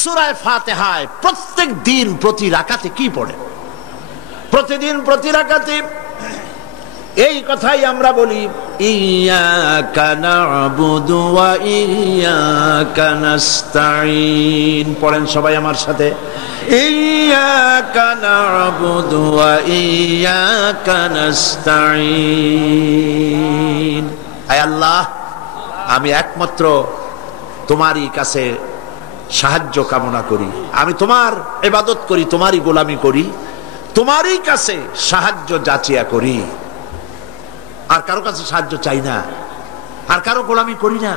সূরা ফাতিহায় প্রত্যেক দিন প্রতি রাকাতে কি পড়ে? প্রতিদিন প্রতি রাকাতে এই কথাই আমরা বলি, ইয়্যাকা না'বুদু ওয়া ইয়্যাকা নাস্তাঈন। পড়েন সবাই আমার সাথে, ইয়্যাকা না'বুদু ওয়া ইয়্যাকা নাস্তাঈন। হে আল্লাহ, আমি একমাত্র তোমারই কাছে সাহায্য কামনা করি, আমি তোমার ইবাদত করি, তোমারই গোলামি করি, তোমারই কাছে সাহায্য যাচিয়া করি, আর কারো কাছে সাহায্য চাই না, আর কারো গোলামি করি না।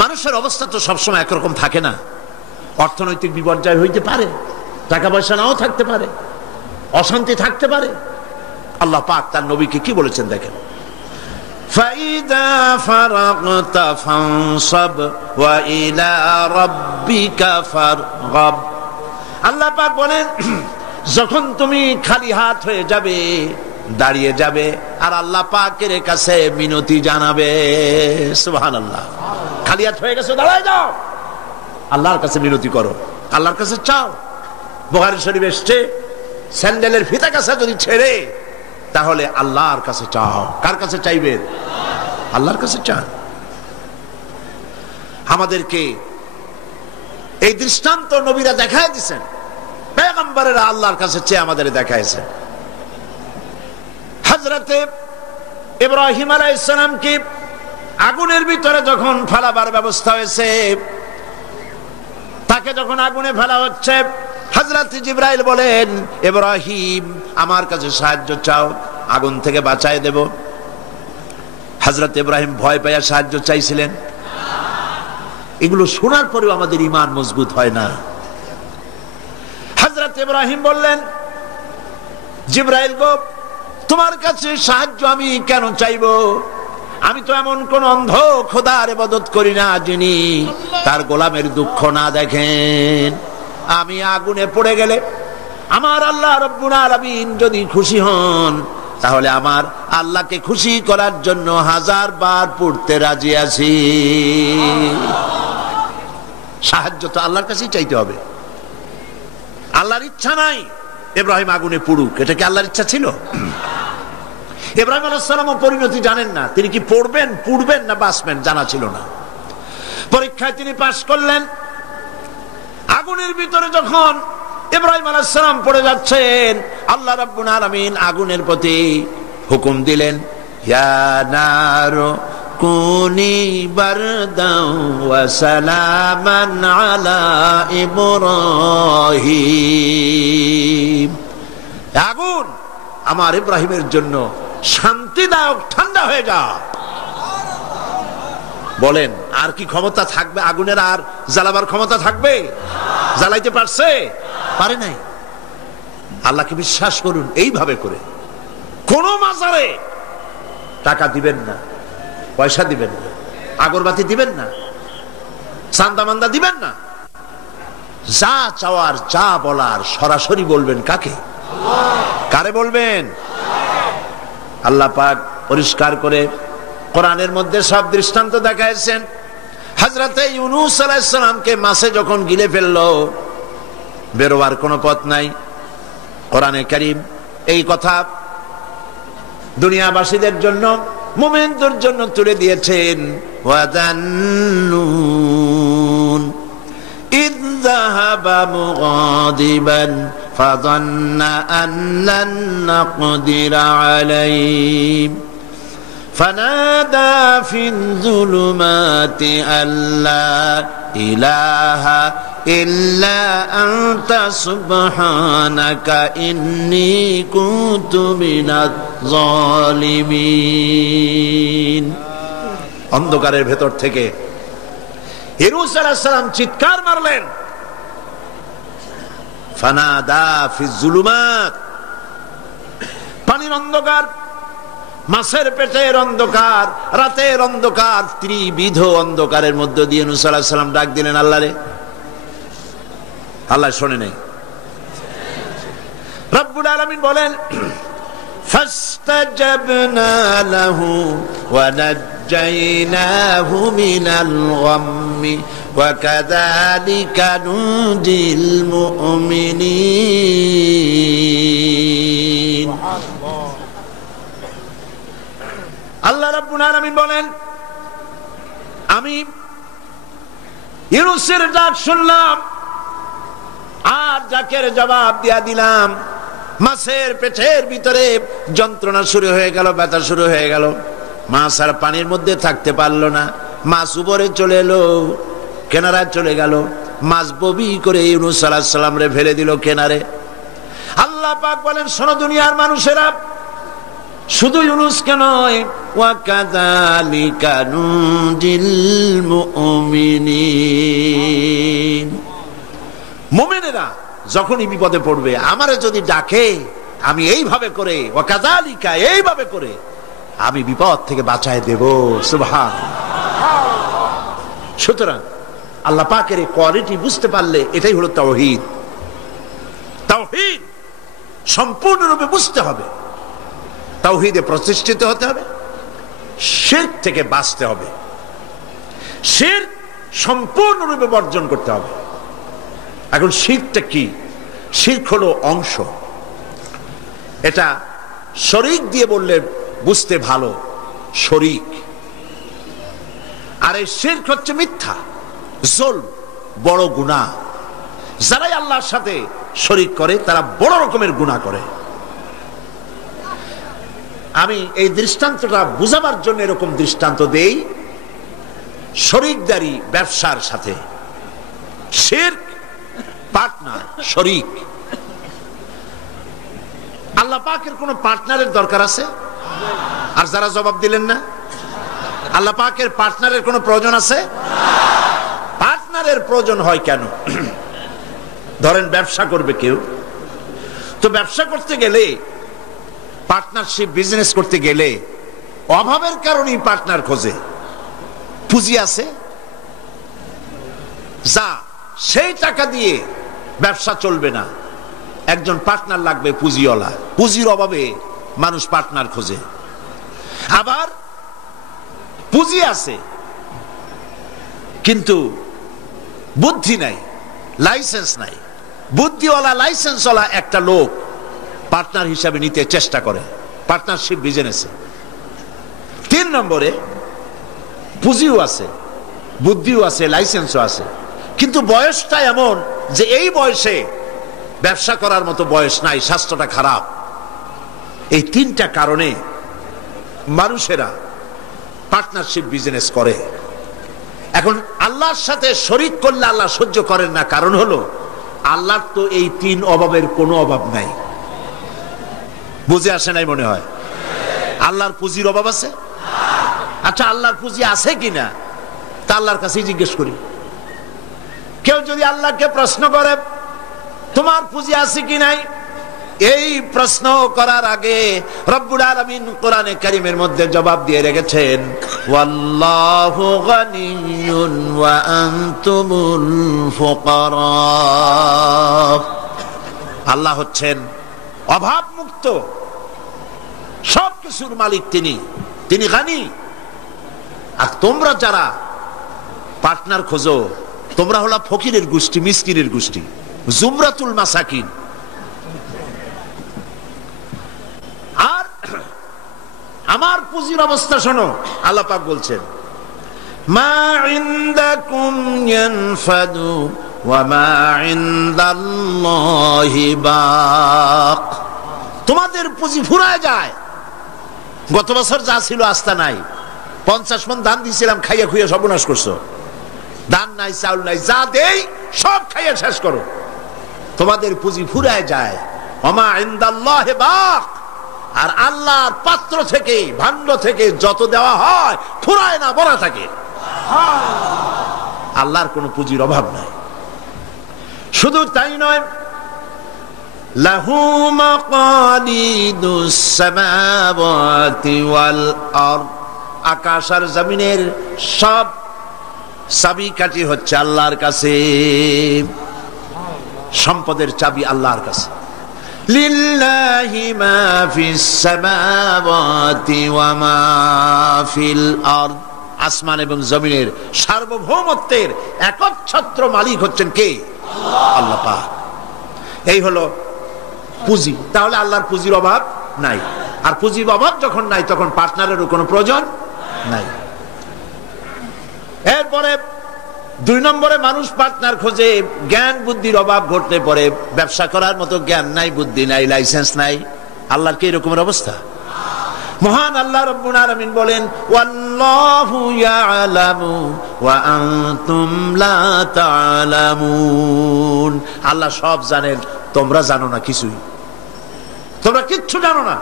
মানুষের অবস্থা তো সবসময় একরকম থাকে না, অর্থনৈতিক বিপর্যয় হইতে পারে, টাকা পয়সা নাও থাকতে পারে, অশান্তি থাকতে পারে। আল্লাহ পাক তার নবীকে কি বলেছেন দেখেন, ফাইদা ফারাগতা ফানসাব ওয়া ইলা রাব্বিকা ফারগাব। আল্লাহ পাক বলেন, যখন তুমি খালি হাত হয়ে যাবে, দাঁড়িয়ে যাবে, আর আল্লাহ পাকের কাছে মিনতি জানাবে। সুবহানাল্লাহ। খালি হাত হয়ে গেছে, দাঁড়ায় যাও, আল্লাহর কাছে মিনতি করো, আল্লাহর কাছে চাও। বুখারী শরীফে এসেছে, স্যান্ডেলের ফিতা কাছে যদি ছেড়ে, তাহলে আল্লাহর কাছে চাও। কার কাছে চাইবেন? আল্লাহর কাছে চান। আমাদেরকে এই দৃষ্টান্ত নবীরা দেখায় দিয়েছেন, পয়গম্বরেরা আল্লাহর কাছে চেয়ে আমাদের দেখাইছেন। হযরতে ইব্রাহিম আলাইহিস সালামকে আগুনের ভিতরে যখন ফেলাবার ব্যবস্থা হয়েছে, তাকে যখন আগুনে ফেলা হচ্ছে, হযরত জিবরাইল বলেন, ইব্রাহিম আমার কাছে সাহায্য চাও, আগুন থেকে বাঁচায় দেব। হযরত ইব্রাহিম ভয় পেয়ে সাহায্য চাইছিলেন। এগুলো শোনার পরেও আমাদের ঈমান মজবুত হয় না। হযরত ইব্রাহিম বললেন, জিবরাইল গো, তোমার কাছে সাহায্য আমি কেন চাইবো? আমি তো এমন কোন অন্ধ খোদার ইবাদত করি না যিনি তার গোলামের দুঃখ না দেখেন। আমি আগুনে পড়ে গেলে আমার আল্লাহ রব্বুল আলামিন যদি খুশি হন, তাহলে আমার আল্লাহকে খুশি করার জন্য 1000 বার পড়তে রাজি আছি। সাহায্য তো আল্লাহর কাছেই চাইতে হবে। আল্লাহর ইচ্ছা নাই ইব্রাহিম আগুনে পড়ুক, এটা কি আল্লাহর ইচ্ছা ছিল? ইব্রাহিম আলাইহিস সালামও পরিণতি জানেন না, তিনি কি পড়বেন, পুড়বেন না বাঁচবেন জানা ছিল না। পরীক্ষায় তিনি পাশ করলেন। আগুনের ভিতরে যখন ইব্রাহিম আলাইহিস সালাম পড়ে যাচ্ছেন, আল্লাহ রাব্বুল আলামিন আগুনের প্রতি হুকুম দিলেন, ইয়া নারু কুনি বারদাও ওয়া সালামান আলা ইব্রাহিম। আগুন আমার ইব্রাহিমের জন্য শান্তিদায়ক ঠান্ডা হয়ে যা। বলেন, আর কি ক্ষমতা থাকবে আগুনের? আর জ্বালাবার ক্ষমতা থাকবে? জ্বালাইতে পারছে? পারে নাই। আল্লাহকে বিশ্বাস করুন এইভাবে করে। কোন মাজারে টাকা দিবেন না, পয়সা দিবেন না, আগরবাতি দিবেন না, চান্দা মান্দা দিবেন না। যা চাওয়ার, যা বলার সরাসরি বলবেন। কাকে? কারে বলবেন? আল্লাহ পাক পরিষ্কার করে কোরআনের মধ্যে সব দৃষ্টান্ত দেখাইছেন। হযরতে ইউনূস আলাইহিস সালামকে মাছে যখন গিলে ফেললো, বেরোবার কোনো পথ নাই, কোরআনে কারীম এই কথা দুনিয়াবাসীদের জন্য, মুমিনদের জন্য তুলে দিয়েছেন। ওয়াযান্নুন ইয যাহাবা মুগাদিবান ফাযান্না আন লান নাকদিরা আলাইহি ফানাদা ফিল যুলুমাতি আল্লা ইলাহা ইল্লা আনতা সুবহানাকা ইন্নী কুনতু মিনাজ জালিমিন। অন্ধকারের ভেতর থেকে ইউনূস আলাইহিস সালাম চিৎকার মারলেন, ফানাদা ফিজ যুলুমাত, পানির অন্ধকার, মাছের পেটের অন্ধকার, রাতের অন্ধকার, ত্রিবিধ অন্ধকারের মধ্য দিয়ে ইউনূস আলাইহিস সালাম ডাক দিলেন আল্লাহরে। আল্লাহ শোনে নাই। রব্বুল আলামিন বলেন, ফাস্তাজাবনা লাহু ওয়া নাজ্জাইনাহু মিনাল গাম্মি ওয়াকাযালিকা নুজিল মুমিনিন। আল্লাহ রাব্বুল আলামিন বলেন, আমি ইউনূসের ডাক শুনলাম আর ডাকের জবাব দিয়া দিলাম। মাছের পেটের ভিতরে যন্ত্রণা শুরু হয়ে গেল, ব্যথা শুরু হয়ে গেল। মাছ আর পানির মধ্যে থাকতে পারলো না। মাছ উপরে চলে এলো, কেনারায় চলে গেল। মাছ ববি করে ইউনূস আলাইহিস সালাম রে ফেলে দিল কেনারে। আল্লাহ পাক বলেন, শোনো দুনিয়ার মানুষেরা, শুধু ইউনূসকে নয়, ওয়াকাযালিকা নুজিল মুমিনিন। মুমিনেরা যখনই বিপদে পড়বে, আমারে যদি ডাকে, আমি এইভাবে করে, ওয়াকাযালিকা এইভাবে করে আমি বিপদ থেকে বাঁচায় দেব। সুবহানাল্লাহ। সুতরাং আল্লাহ পাকের এই কোয়ালিটি বুঝতে পারলে এটাই হলো তাওহীদ। তাওহীদ সম্পূর্ণরূপে বুঝতে হবে, তাওহীদে প্রতিষ্ঠিত হতে হবে, শিরক থেকে বাঁচতে হবে, শিরক সম্পূর্ণরূপে বর্জন করতে হবে। এখন শিরকটা কি? শিরক হলো অংশ। এটা শরীক দিয়ে বললে বুঝতে ভালো, শরীক। আর এই শিরক হচ্ছে মিথ্যা, জুলম, বড় গুনাহ। যারাই আল্লাহর সাথে শরীক করে তারা বড় রকমের গুনাহ করে। আমি এই দৃষ্টান্তটা বুঝাবার জন্য এরকম দৃষ্টান্ত দেই। শরীকদারি ব্যবসার সাথে, শিরক পার্টনার, শরীক। আল্লাহ পাকের কোন পার্টনারের দরকার আছে? আর যারা জবাব দিলেন না, আল্লাহ পাকের পার্টনারের কোন প্রয়োজন আছে? পার্টনারের প্রয়োজন হয় কেন? ধরেন ব্যবসা করবে কেউ, তো ব্যবসা করতে গেলে, পার্টনারশিপ বিজনেস করতে গেলে অভাবের কারণেই পার্টনার খোঁজে। পুঁজি আছে, যা সেই টাকা দিয়ে ব্যবসা চলবে না, একজন পার্টনার লাগবে পুঁজিওয়ালা। পুঁজির অভাবে মানুষ পার্টনার খোঁজে। আবার পুঁজি আছে কিন্তু বুদ্ধি নাই, লাইসেন্স নাই। বুদ্ধিওয়ালা, লাইসেন্সওয়ালা একটা লোক পার্টনার হিসাবে নিতে চেষ্টা করে পার্টনারশিপ বিজনেসে। 3 নম্বরে পুঁজিও আছে, বুদ্ধিও আছে, লাইসেন্সও আছে, কিন্তু বয়সটা এমন যে এই বয়সে ব্যবসা করার মতো বয়স নাই, স্বাস্থ্যটা খারাপ। এই 3টা কারণে মানুষেরা পার্টনারশিপ বিজনেস করে। এখন আল্লাহর সাথে শরীক করলে আল্লাহ সহ্য করেন না, কারণ হলো আল্লাহর তো এই 3 অভাবের কোনো অভাব নাই। বুঝে আসে নাই মনে হয়? আল্লাহর পুঁজির অভাব আছে? আচ্ছা, আল্লাহর পুঁজি আছে কিনা তা আল্লাহর কাছে জিজ্ঞেস করি। কেউ যদি আল্লাহকে প্রশ্ন করে তোমার পুঁজি আছে কি নাই, এই প্রশ্ন করার আগে রব্বুল আলামিন কোরআনে কারীমের মধ্যে জবাব দিয়ে রেখেছেন, ওয়াল্লাহু গানিয়্যুন ওয়া আনতুমুল ফুকারা। আল্লাহ হচ্ছেন অভাব মুক্ত, সবকিছুর মালিক তিনি, তিনি গানি। আর তোমরা যারা পার্টনার খোঁজো, তোমরা হলো ফকিরের গোষ্ঠী, মিসকিনের গোষ্ঠী, জুমরাতুল মাসাকিন। আর আমার পুঁজির অবস্থা শোনো, আল্লাহ পাক বলছেন, মা ইনদাকুম ইয়ানফাদু ওয়া মা ইনদাল্লাহি বাক। তোমাদের পুঁজি ফুরায় যায়। গত বছর যা ছিল আস্থা নাই, 50 মণ ধান দিয়েছিলাম, খাইয়া খুইয়া সর্বনাশ করছো। ধান নাই, চাউল নাই, যা দেই সব খাইয়া শেষ করো। তোমাদের পুঁজি ফুরায় যায়। ওমা ইনদাল্লাহি বাক। আর আল্লাহর পাত্র থেকে, ভাণ্ড থেকে যত দেওয়া হয় ফুরায় না, ভরা থাকে। আল্লাহর কোনো পুঁজির অভাব নাই। শুধু তাই নয়, লাহু মাকালিদুস সামাওয়াতি ওয়াল আরদ। আকাশ আর জমিনের সব চাবিকাঠি হচ্ছে আল্লাহর কাছে। সম্পদের চাবি আল্লাহর কাছে। লিল্লাহি মা ফিস সামাওয়াতি ওয়া মা ফিল আরদ। আসমান এবং জমিনের সার্বভৌমত্বের একচ্ছত্র মালিক হচ্ছেন কে? আল্লাহ পাক। এই হলো পুঁজি। তাহলে আল্লাহর পুঁজির অভাব নাই। আর পুঁজির অভাব যখন নাই তখন পার্টনারেরও কোনো প্রয়োজন নাই। এরপরে 2 নম্বরে মানুষ পার্টনার খোঁজে জ্ঞান বুদ্ধির অভাব ঘটলে পরে। ব্যবসা করার মতো জ্ঞান নাই, বুদ্ধি নাই, লাইসেন্স নাই। আল্লাহর কি এরকমের অবস্থা? মহান আল্লাহ রাব্বুল আলামিন বলেন, ওয়াল্লাহু ইয়ালামু ওয়া আনতুম লা তা'লামুন। আল্লাহ সব জানেন, তোমরা জানো না কিছুই, তোমরা কিচ্ছু জানো না।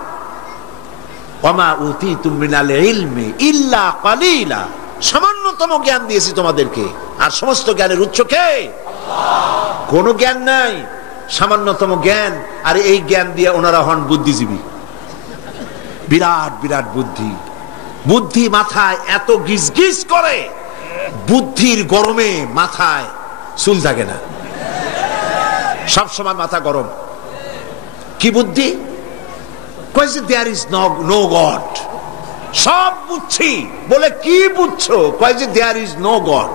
ওয়ামা উতীতুম মিনাল ইলমি ইল্লা কালিলা। সামান্যতম জ্ঞান দিয়েছি তোমাদেরকে, আর সমস্ত জ্ঞানের উৎস কে? আল্লাহ। কোনো জ্ঞান নাই, সামান্যতম জ্ঞান। আর এই জ্ঞান দিয়ে ওনারা হন বুদ্ধিজীবী। বিরাট বিরাট বুদ্ধি, বুদ্ধি মাথায় এত গিজ গিজ করে, বুদ্ধির গরমে মাথায় চুল থাকে না, সব সময় মাথা গরম। কি বুদ্ধি? কইছে দেয়ার ইজ নো গড। সব বুঝছি বলে কি বুঝছো? কইছে দেয়ার ইজ নো গড।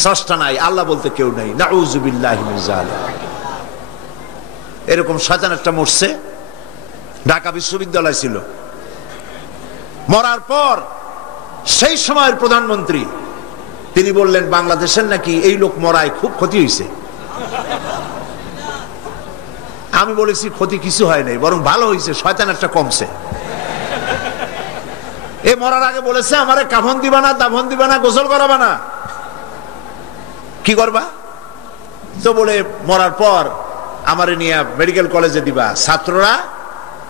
স্রষ্টা নাই, আল্লাহ বলতে কেউ নাই। নাউযুবিল্লাহি মিন যালিক। এরকম শয়তান একটা মরছে, ঢাকা বিশ্ববিদ্যালয় ছিল। মরার পর সেই সময়ের প্রধানমন্ত্রী তিনি বললেন, বাংলাদেশের নাকি এই লোক মরায় খুব ক্ষতি হয়েছে। আমি বলেছি ক্ষতি কিছু হয় নাই, বরং ভালো হয়েছে, শয়তান একটা কমছে। এ মরার আগে বলেছে, আমারে কাফন দিবা না, দাফন দিবা না, গোসল করাবা না। কি করবা? তো বলে মরার পর আমারে নিয়ে মেডিকেল কলেজে দিবা, ছাত্ররা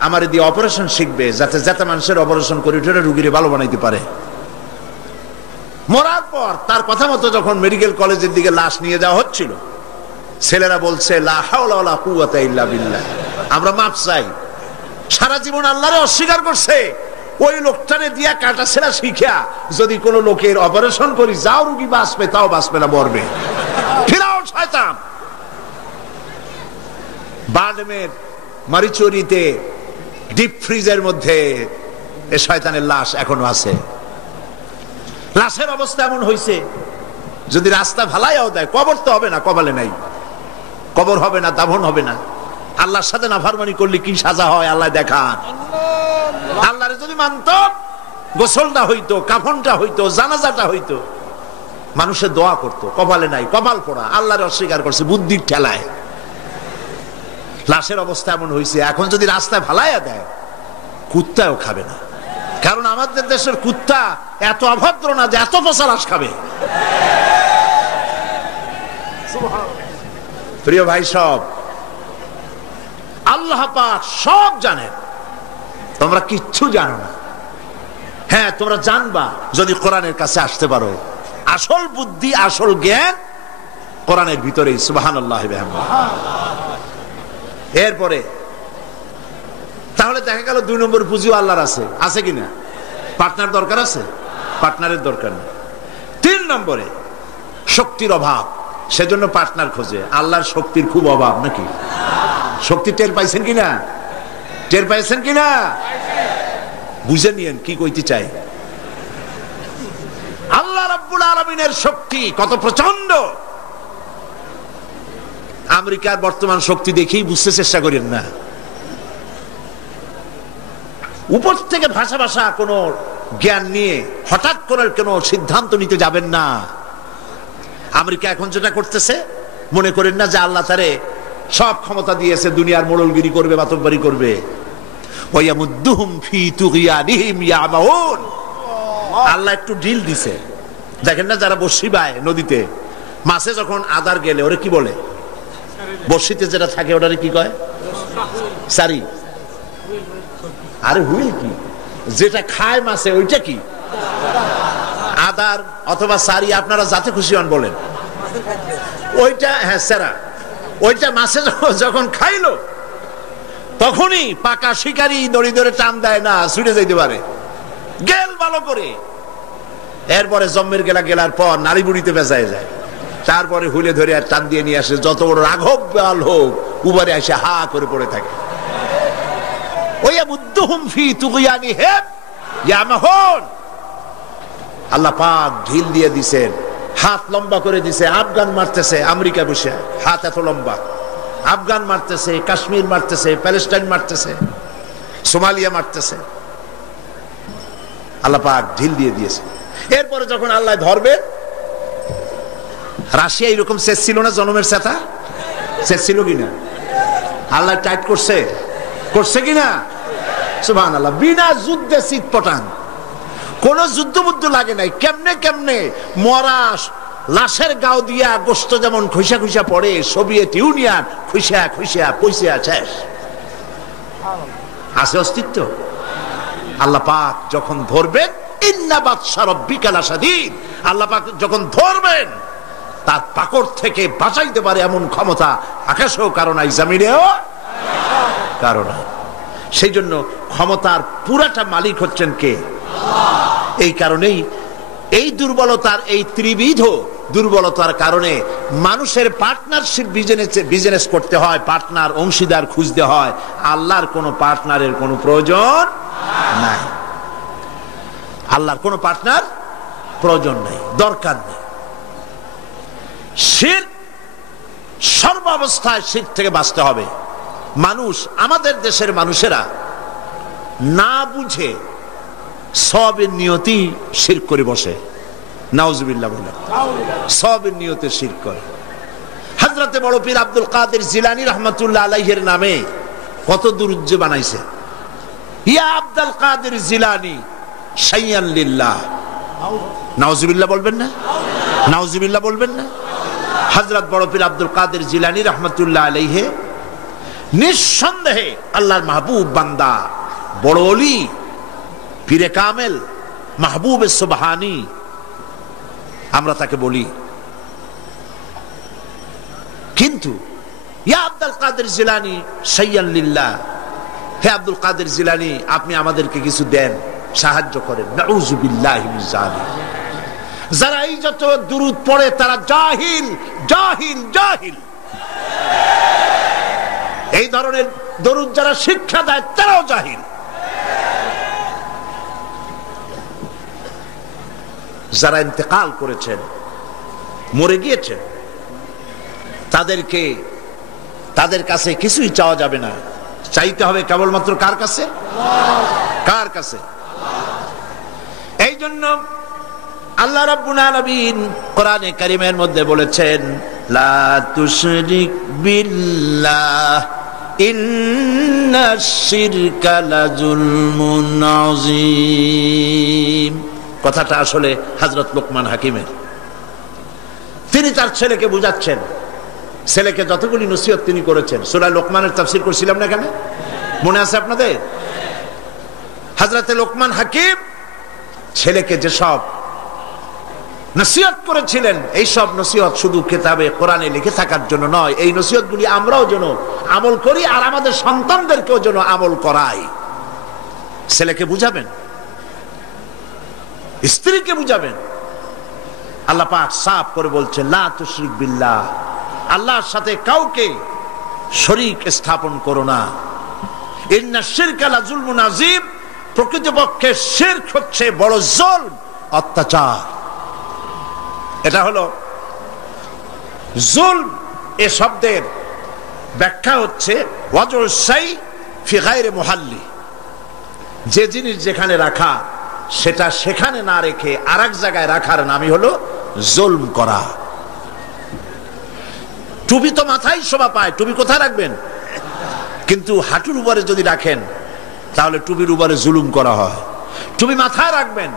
আমারে দিয়ে অপারেশন শিখবে, যাতে যাতে মানুষের অপারেশন করে উঠে রুগীরে ভালো বানাইতে পারে। মরার পর তার কথা মতো যখন মেডিকেল কলেজের দিকে লাশ নিয়ে যাওয়া হচ্ছিল, ছেলেরা বলছে, লা হাওলা ওয়ালা কুওয়াতা ইল্লা বিল্লাহ। আমরা মাপ চাই। সারা জীবন আল্লাহরে অস্বীকার করছে। ওই লোকটারে দিয়া কাটা ছেঁড়া শিখা যদি কোন লোকের অপারেশন করি, যাও রুগী বাঁচবে, তাও বাঁচবে না, মরবে। ফিরাও শয়তান। বাডমের মারিচুরিতে ডিপ ফ্রিজের মধ্যে এ শয়তানের লাশ এখনো আছে। লাশের অবস্থা এমন হয়েছে, যদি রাস্তা ভালাইও দেয়, কবর তো হবে না, কপালে নাই, কবর হবে না, দাফন হবে না। আল্লাহর সাথে নাফরমানি করলে কি সাজা হয় আল্লাহ দেখান। আল্লাহরে যদি মানত, গোসলটা হইতো, কাফনটা হইতো, জানাজাটা হইতো, মানুষের দোয়া করত। কপালে নাই, কপাল পোড়া, আল্লাহরে অস্বীকার করছে বুদ্ধির ঠেলায়। লাশের অবস্থা এমন হয়েছে, এখন যদি রাস্তায় ভালাইয়া দেয়, কুত্তাও খাবে না। কারণ আমাদের দেশের কুত্তা এত অভদ্র না যে এত পচা লাশ খাবে। প্রিয় ভাই, সব আল্লাহ পাক সব জানেন, তোমরা কিচ্ছু জানো না। হ্যাঁ, তোমরা জানবা যদি কোরআনের কাছে আসতে পারো। আসল বুদ্ধি, আসল জ্ঞান কোরআনের ভিতরেই। সুবহানাল্লাহ। এরপরে তাহলে দেখা গেল 2 নম্বর পুঁজিও আল্লাহর আছে। আছে কিনা? পার্টনার দরকার আছে? পার্টনারের দরকার নেই। 3 নম্বরে শক্তির অভাব, সেজন্য পার্টনার খোঁজে। আল্লাহর শক্তির খুব অভাব নাকি? শক্তি টের পাইছেন কিনা? টের পাইছেন কিনা? বুঝে নিয়েন কি কইতে চাই। আল্লাহ রাব্বুল আলামিনের শক্তি কত প্রচন্ড। আমেরিকার বর্তমান শক্তি দেখেই বুঝতে চেষ্টা করেন না। উপর থেকে ভাষা ভাষা কোন জ্ঞান নিয়ে হঠাৎ করে কোন সিদ্ধান্ত নিতে যাবেন না। আমেরিকা এখন যেটা করতেছে, মনে করেন না যে আল্লাহ তারে সব ক্ষমতা দিয়েছে, দুনিয়ার মোড়লগিরি করবে, মাতব্বরি করবে। আল্লাহ একটু ডিল দিছে। দেখেন না, যারা বর্ষি বায় নদীতে, মাছে যখন আদার গেলে ওরে কি বলে? বর্ষিতে যেটা থাকে ওটারে কি কয়? সারি। আরে হুইল কি? যেটা খায় মাছে ওইটা কি? আদার অথবা সারি, আপনারা যাতে খুশি হন বলেন। ওইটা, হ্যাঁ, সেরা। ওইটা মাছে যখন খাইলো, তখনই পাকা শিকারী দড়ি ধরে টান দেয় না, ছুটে যাইতে পারে, গেল ভালো করে। এরপরে জম্মের গেলার পর নারী বুড়িতে বেজায় যায়। তারপরে হুলে ধরে আর টান দিয়ে নিয়ে আসে। যত বড় রাঘব বাল হোক, উবারে এসে হা করে পড়ে থাকে। আল্লাহ পাক ঢিল দিয়ে দিছেন, হাত লম্বা করে দিছে, আফগান মারতেছে আমেরিকা বসে, হাত এত লম্বা, আফগান মারতেছে, কাশ্মীর মারতেছে, প্যালেস্টাইন মারতেছে, সোমালিয়া মারতেছে, আল্লাহ পাক ঢিল দিয়ে দিয়েছে। এরপরে যখন আল্লাহ ধরবে, রাশিয়া এরকম শেষ ছিল না, জনমের সেটা শেষ ছিল কিনা? আল্লাহ টাইট করছে, করছে কিনা? সুবহানাল্লাহ। বিনা যুদ্ধে চিৎপটাং, কোন যুদ্ধ বুদ্ধ লাগে নাই। কেমনে কেমনে মরা লাশের গাও দিয়া গোস্ত যেমন খুশা খুশা পড়ে, সোভিয়েত ইউনিয়ন খুশা খুশা পয়সা শেষ, আছে অস্তিত্ব। আল্লাহ পাক যখন ধরবেন, ইন্না বাতশা রাব্বিকা লাশাদীদ, আল্লাহ পাক যখন ধরবেন তার পাকড় থেকে বাঁচাইতে পারে এমন ক্ষমতা আকাশেও কারো নাই, জমিনেও কারো নাই। সেই জন্য ক্ষমতার পুরাটা মালিক হচ্ছেন কে? এই কারণেই এই দুর্বলতার, এই ত্রিবিধ দুর্বলতার কারণে মানুষের পার্টনারশিপ বিজনেস করতে হয়, পার্টনার অংশীদার খুঁজতে হয়। আল্লাহর কোনো পার্টনারের কোনো প্রয়োজন নাই, আল্লাহর কোনো পার্টনার প্রয়োজন নাই, দরকার নেই। শিরক, সর্বাবস্থায় শিরক থেকে বাঁচতে হবে। মানুষ, আমাদের দেশের মানুষেরা না বুঝে সওয়াবের নিয়তি শিরক করে বসে, নাউজুবিল্লাহ বলে সওয়াবের নিয়তে শিরক করে। হযরতে বড় পীর আব্দুল কাদের জিলানী রাহমাতুল্লাহ আলাইহির নামে কত দুরূদ বানাইছে। ইয়া আব্দুল কাদের জিলানী শাইয়ান লিল্লাহ, নাউজুবিল্লাহ বলবেন না? নাউজুবিল্লাহ বলবেন না? হযরত বড় পীর আব্দুল কাদের জিলানী রাহমাতুল্লাহ আলাইহি নিঃসন্দেহে আল্লাহর মাহবুব বান্দা, বড় ওলি, পীরে কামেল, মাহবুবে সুবহানী আমরা তাকে বলি। কিন্তু ইয়া আব্দুল কাদের জিলানী শাইয়ান লিল্লাহ, হে আব্দুল কাদের জিলানী আপনি আমাদেরকে কিছু দেন, সাহায্য করেন। নাউযুবিল্লাহি মিন যালিক। যারা এই যত দুরূদ পড়ে তারা জাহিল, জাহিল, জাহিল। এই ধরনের দরুদ যারা শিক্ষা দেয় তারাও জাহিল। যারা ইন্তেকাল করেছেন, মরে গিয়েছেন, তাদের কাছে কিছুই চাওয়া যাবে না, চাইতে হবে কেবলমাত্র কার কাছে? কার কাছে? এই জন্য আল্লাহ রাব্বুল আলামিন কোরআনে কারীমের মধ্যে বলেছেন, লা তুশরিক বিল্লাহ ইন্নাশ শিরকা লাযুলমুন আযীম। কথাটা আসলে হযরত লোকমান হাকিমের। তিনি তার ছেলেকে বুঝাচ্ছেন, ছেলেকে যতগুলি নসিহত তিনি করেছেন। সূরা লোকমানের তাফসীর করছিলাম না এখানে, মনে আছে আপনাদের? হযরত লোকমান হাকিম ছেলেকে যেসব নসিহত করেছিলেন, এই সব নসিহত শুধু কিতাবে কোরআনে লিখে থাকার জন্য নয়, এই নসিহতগুলি আমরাও যেন আমল করি আর আমাদের সন্তানদেরকেও যেন আমল করাই। ছেলেকে বুঝাবেন, স্ত্রীকে বুঝাবেন। আল্লাহ পাক সাফ করে বলছেন, লা তুশরিক বিল্লাহ, আল্লাহর সাথে কাউকে শরীক স্থাপন করো না। ইন্নাশ শিরকা লাযুলমুন আযীম, প্রকৃতপক্ষে শিরক হচ্ছে বড় জুলম, অত্যাচার। এটা হলো জুলম। এ শব্দের ব্যাখ্যা হচ্ছে ওয়াজউল শাই ফি গায়রি মুহাল্লি, যে জিনিস যেখানে রাখা সেটা সেখানে না রেখে আরেক জায়গায় রাখার নামই হলো জুলম করা। টুপি তো মাথায় শোভা পায়, টুপি কোথায় রাখবেন? কিন্তু হাঁটুর উপরে যদি রাখেন তাহলে টুপির উপরে জুলুম করা হয়। টুপি মাথায় রাখবেন,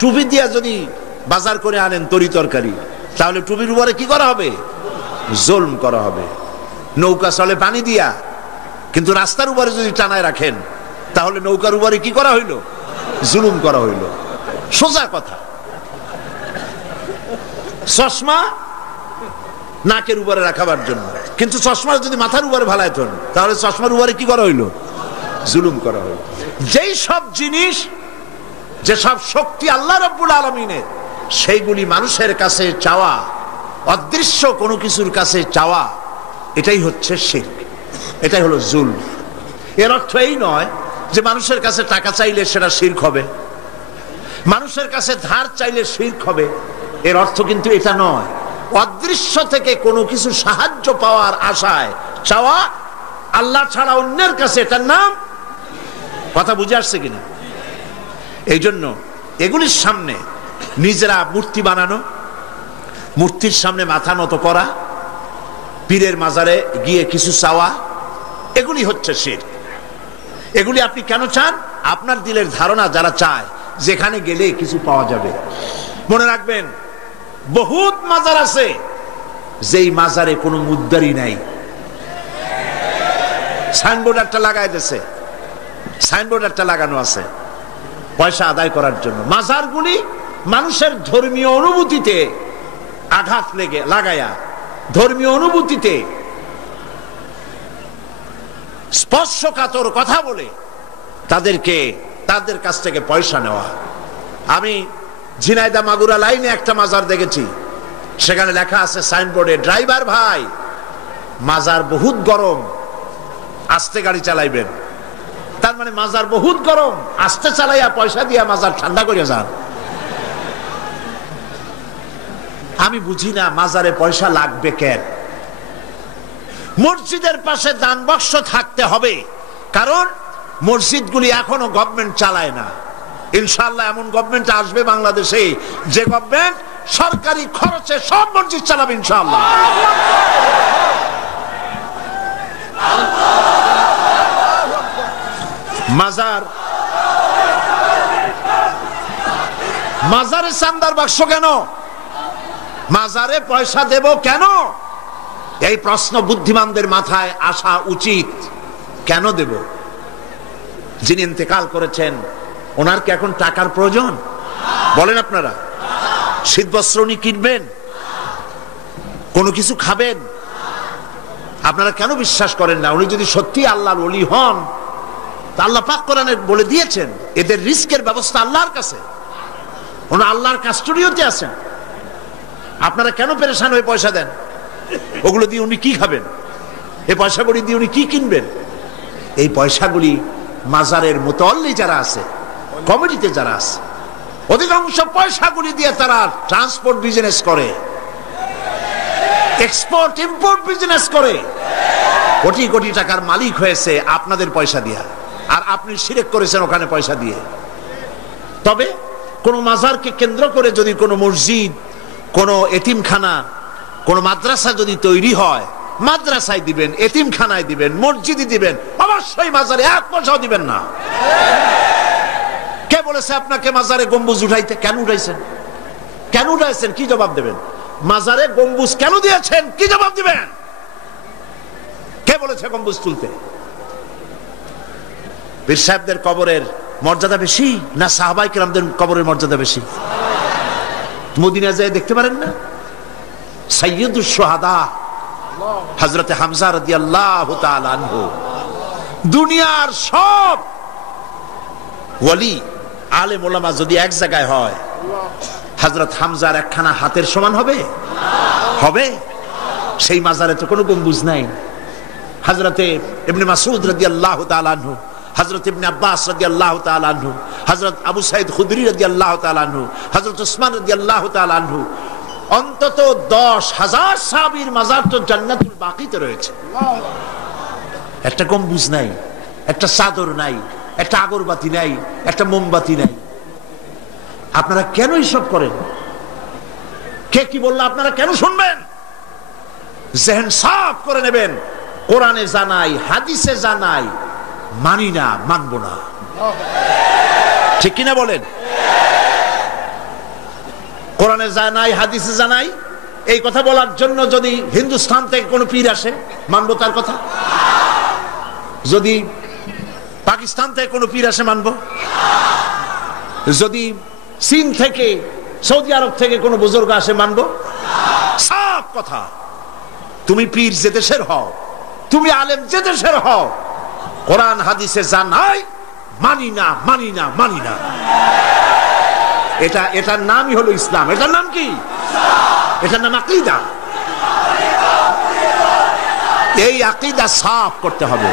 টুপি দিয়ে যদি বাজার করে আনেন তরি তরকারি, তাহলে টুপির উপরে কি করা হবে? জুলম করা হবে। নৌকা চলে পানি দিয়া, কিন্তু রাস্তার উপরে যদি টানায় রাখেন তাহলে নৌকার উপরে কি করা হইল? জুলুম করা হইল। সোজা কথা। চশমা নাকের উপরে রাখাবার জন্য, কিন্তু চশমা যদি মাথার উপরে ভালাইতেন তাহলে চশমার উপরে কি করা হইল? জুলুম করা হইল। যেই সব জিনিস, যেসব শক্তি আল্লাহ রাব্বুল আলামিনের, সেইগুলি মানুষের কাছে চাওয়া, অদৃশ্য কোনো কিছুর কাছে চাওয়া, এটাই হচ্ছে শিরক, এটাই হলো জুলম। এর অর্থ এই নয় যে মানুষের কাছে টাকা চাইলে সেটা শিরক হবে। মানুষের কাছে ধার চাইলে শিরক হবে, এর অর্থ কিন্তু এটা নয়। অদৃশ্য থেকে কোনো কিছু সাহায্য পাওয়ার আশায় চাওয়া আল্লাহ ছাড়া অন্যের কাছে, এটার নাম, কথা বুঝে আসছে কিনা? এই জন্য এগুলির সামনে নিজেরা মূর্তি বানানো, মূর্তির সামনে মাথা নত করা, পীরের মাজারে গিয়ে কিছু চাওয়া, এগুলি হচ্ছে শিরক। এগুলি আপনি কেন চান? আপনার দিলের ধারণা যারা চায় যেখানে গেলে কিছু পাওয়া যাবে। মনে রাখবেন, বহুত মাজার আছে যেই মাজারে কোনো মুদ্দারি নাই। সাইনবোর্ড একটা লাগাই দিয়েছে, সাইনবোর্ড একটা লাগানো আছে পয়সা আদায় করার জন্য। মাজারগুলি মানুষের ধর্মীয় অনুভূতিতে আঘাত লাগায়া, ধর্মীয় অনুভূতিতে স্পর্শকাতর কথা বলে তাদের কাছ থেকে পয়সা নেওয়া। আমি ঝিনাইদহ মাগুরা লাইনে একটা মাজার দেখেছি, সেখানে লেখা আছে সাইনবোর্ডে, ড্রাইভার ভাই মাজার বহুত গরম, আস্তে গাড়ি চালাইবেন। তার মানে মাজার বহুত গরম, আস্তে চালাইয়া পয়সা দিয়া মাজার ঠান্ডা করে যান। আমি বুঝি না মাজারে পয়সা লাগবে কেন? মসজিদের পাশে দান বাক্স থাকতে হবে, কারণ মসজিদগুলি এখনো গভর্নমেন্ট চালায় না। ইনশাআল্লাহ এমন গভর্নমেন্ট আসবে বাংলাদেশে যে গভর্নমেন্ট সরকারি খরচে সব মসজিদ চালাবে ইনশাআল্লাহ। মাজারে চান্দার বাক্স কেন? মাজারে পয়সা দেব কেন? এই প্রশ্ন বুদ্ধিমানদের মাথায় আসা উচিত। কেন দেব? যিনি ইন্তেকাল করেছেন ওনার কি এখন টাকার প্রয়োজন? বলেন আপনারা। শীতবস্ত্র উনি কিনবেন, কোনো কিছু খাবেন? আপনারা কেন বিশ্বাস করেন না? উনি যদি সত্যি আল্লাহর ওলি হন, তা আল্লাহ পাক কোরআনে বলে দিয়েছেন এদের রিস্কের ব্যবস্থা আল্লাহর কাছে, ওনা আল্লাহর কাস্টোডিওতে আছেন। আপনারা কেন পেরেশান হয়ে পয়সা দেন? ওগুলো দিয়ে উনি কি খাবেন? এই পয়সাগুলি দিয়ে উনি কি কিনবেন? এই পয়সাগুলি মাজারের মুতাল্লি যারা আছে, কমিটিতে যারা আছে, অধিকাংশ পয়সাগুলি দিয়ে তারা ট্রান্সপোর্ট বিজনেস করে, এক্সপোর্ট ইম্পোর্ট বিজনেস করে, কোটি কোটি টাকার মালিক হয়েছে আপনাদের পয়সা দিয়া, আর আপনি শিরক করেছেন ওখানে পয়সা দিয়ে। তবে কোন মাজারকে কেন্দ্র করে যদি কোনো মসজিদ, কোনো এতিমখানা, কোন মাদ্রাসা যদি তৈরি হয়, মাদ্রাসায় দিবেন, এতিমখানায় দিবেন, মসজিদে দিবেন, অবশ্যই মাজারে এক পয়সাও দিবেন না। কে বলেছে আপনাকে মাজারে গম্বুজ উঠাইতে? কেন উঠাইছেন? কেন উঠাইছেন? কি জবাব দেবেন? মাজারে গম্বুজ কেন দিয়েছেন? কি জবাব দিবেন? কে বলেছে গম্বুজ তুলতে? পীর সাহেবদের কবরের মর্যাদা বেশি না সাহাবায়ে কেরামদের কবরের মর্যাদা বেশি? মদিনা যায় দেখতে পারেন না? সাইয়্যিদুশ শুহাদা হযরত হামজা রাদিয়াল্লাহু তাআলা আনহু, দুনিয়ার সব ওয়ালি আলেম ওলামা যদি এক জায়গায় হয়, হযরত হামজার একখানা হাতের সমান হবে? হবে? সেই মাজারে তো কোনো গম্বুজ নাই। হযরতে ইবনে মাসউদ রাদিয়াল্লাহু তাআলা আনহু, হযরত ইবনে আব্বাস রাদিয়াল্লাহু তাআলা আনহু, হযরত আবু সাঈদ খুদরি রাদিয়াল্লাহু তাআলা আনহু, হযরত উসমান রাদিয়াল্লাহু তাআলা আনহু, অন্তত 10,000 সাহাবীর মাজার তো জান্নাতুল বাকিতে রয়েছে। একটা গম্বুজ নাই, একটা চাদর নাই, একটা আগরবাতি নাই, একটা মোমবাতি নাই। আপনারা কেন এইসব করেন? কে কি বললো আপনারা কেন শুনবেন? জেহেন সাফ করে নেবেন। কোরআনে জানাই, হাদিসে জানাই, মানি না, মানব না। ঠিক কিনা বলেন? কোরআনে জানাই, হাদিসে জানাই, এই কথা বলার জন্য যদি হিন্দুস্তান থেকে কোনো পীর আসে, মানবো তার কথা? যদি পাকিস্তান থেকে কোনো পীর আসে, মানবো? যদি চীন থেকে, সৌদি আরব থেকে কোনো বুজুর্গ আসে, মানবো? সাফ কথা। তুমি পীর যে দেশের হও, তুমি আলেম যে দেশের হও, কোরআন হাদিসে জানাই, মানি না, মানি না, মানি না। এটার নামই হলো ইসলাম। এটার নাম কি? এটার নাম আকীদা। এই আকীদা সাফ করতে হবে।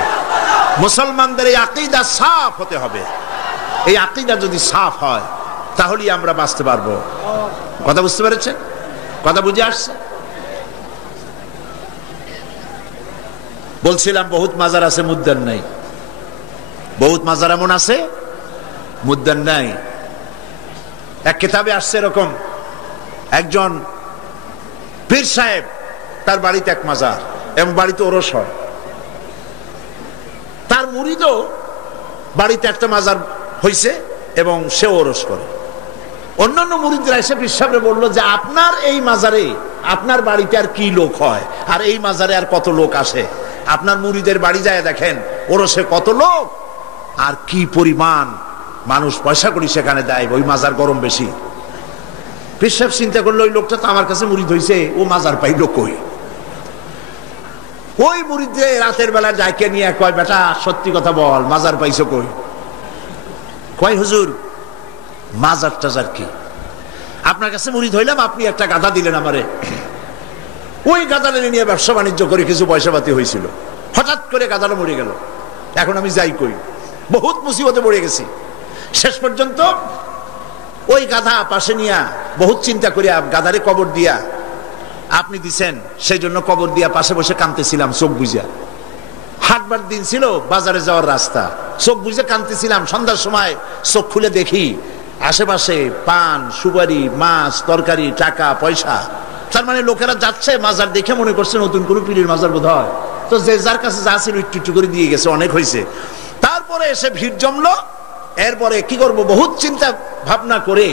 মুসলমানদের এই আকীদা সাফ হতে হবে। এই আকীদা যদি সাফ হয়, তাহলেই আমরা বাঁচতে পারবো। কথা বুঝতে পেরেছেন? কথা বুঝে আসছে? বলছিলাম বহুত মাজার আছে, মুদ্দার নাই। বহুত মাজার এমন আছে, মুদ্দার নাই। এক কিতাবে আসছে এরকম, একজন পীর সাহেব, তার বাড়িতে এক মাজার এবং বাড়িতে ওরস হয়। তার মুরিদও বাড়িতে একটা মাজার হইছে এবং সে ওরস করে। অন্যান্য মুরিদরা এসে পীর সাহেবরে বললো যে আপনার এই মাজারে, আপনার বাড়িতে আর কি লোক হয়, আর এই মাজারে আর কত লোক আসে? আপনার মুরিদের বাড়ি যায় দেখেন, ওরসে কত লোক আর কি পরিমাণ মানুষ পয়সা করি সেখানে দেয়, ওই মাজার গরম বেশি। পীর সাহেব চিন্তা করলো ওই লোকটা তো আমার কাছে মুরিদ হইছে, ও মাজার পাইলো কই? ওই মুরিদে রাতের বেলা যাইকে নিয়ে কয়, বেটা সত্যি কথা বল, মাজার পাইছো কই? কয় হুজুর মাজার টাজার কি, আপনার কাছে মুরিদ হইলাম, আপনি একটা গাধা দিলেন আমারে, ওই গাধাটা নিয়ে ব্যবসা বাণিজ্য করে কিছু পয়সা পাতি হয়েছিল, হঠাৎ করে গাধাটা মরে গেল, এখন আমি যাই কই? বহুত মুসিবতে পড়ে গেছি। শেষ পর্যন্ত ওই গাধা পাশে নিয়া বহুত চিন্তা করিয়া গাধারে কবর দিয়া আপনি দিছেন, সেই জন্য কবর দিয়া পাশে বসে কাঁদতেছিলাম চোখ বুঝা। হাটবার দিন ছিল, বাজারে যাওয়ার রাস্তা, চোখ বুঝে কাঁদতেছিলাম। সন্ধ্যার সময় চোখ খুলে দেখি আশেপাশে পান, সুপারি, মাছ, তরকারি, টাকা পয়সা। তার মানে লোকেরা যাচ্ছে, মাজার দেখে মনে করছে নতুন কোনো পীরের মাজার বোধ হয়, তো যে যার কাছে যা ছিল একটু একটু করে দিয়ে গেছে, অনেক হয়েছে। তারপরে এসে ভিড় জমলো। এরপরে কি করব, বহুত চিন্তা ভাবনা করে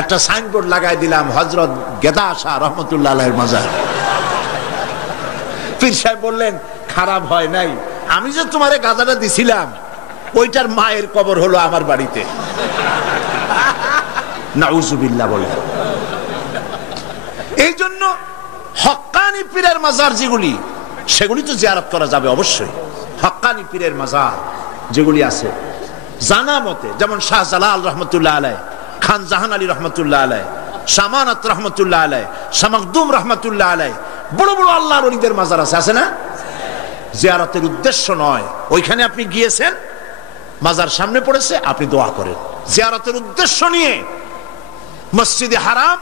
একটা সাইনবোর্ড লাগাই দিলাম, হযরত গেদা শাহ রহমতুল্লাহ আলাইহির মাজার। পীর সাহেব বললেন খারাপ হয় নাই, আমি যে তোমারে গাদাটা দিছিলাম ওইটার মায়ের কবর হলো আমার বাড়িতে। নাউজুবিল্লাহ বলে। এই জন্য হক্কানি পীরের মাজার যেগুলি, সেগুলি তো জিয়ারত করা যাবে অবশ্যই। হক্কানি পীরের মাজার যেগুলি আছে জানা মতে, যেমন শাহজালাল রহমতুল্লাহ আলাই, খান জাহান আলী রহমতুল্লাহ আলাই, শামানাত রহমতুল্লাহ আলাই, শামাকদুম রহমতুল্লাহ আলাই, বড় বড় আল্লাহর ওলিদের মাজার আছে, আছে না? জিয়ারতের উদ্দেশ্য নয়, ওইখানে আপনি গিয়েছেন, মাজার সামনে পড়েছে, আপনি দোয়া করেন। জিয়ারতের উদ্দেশ্য নিয়ে মসজিদে হারাম,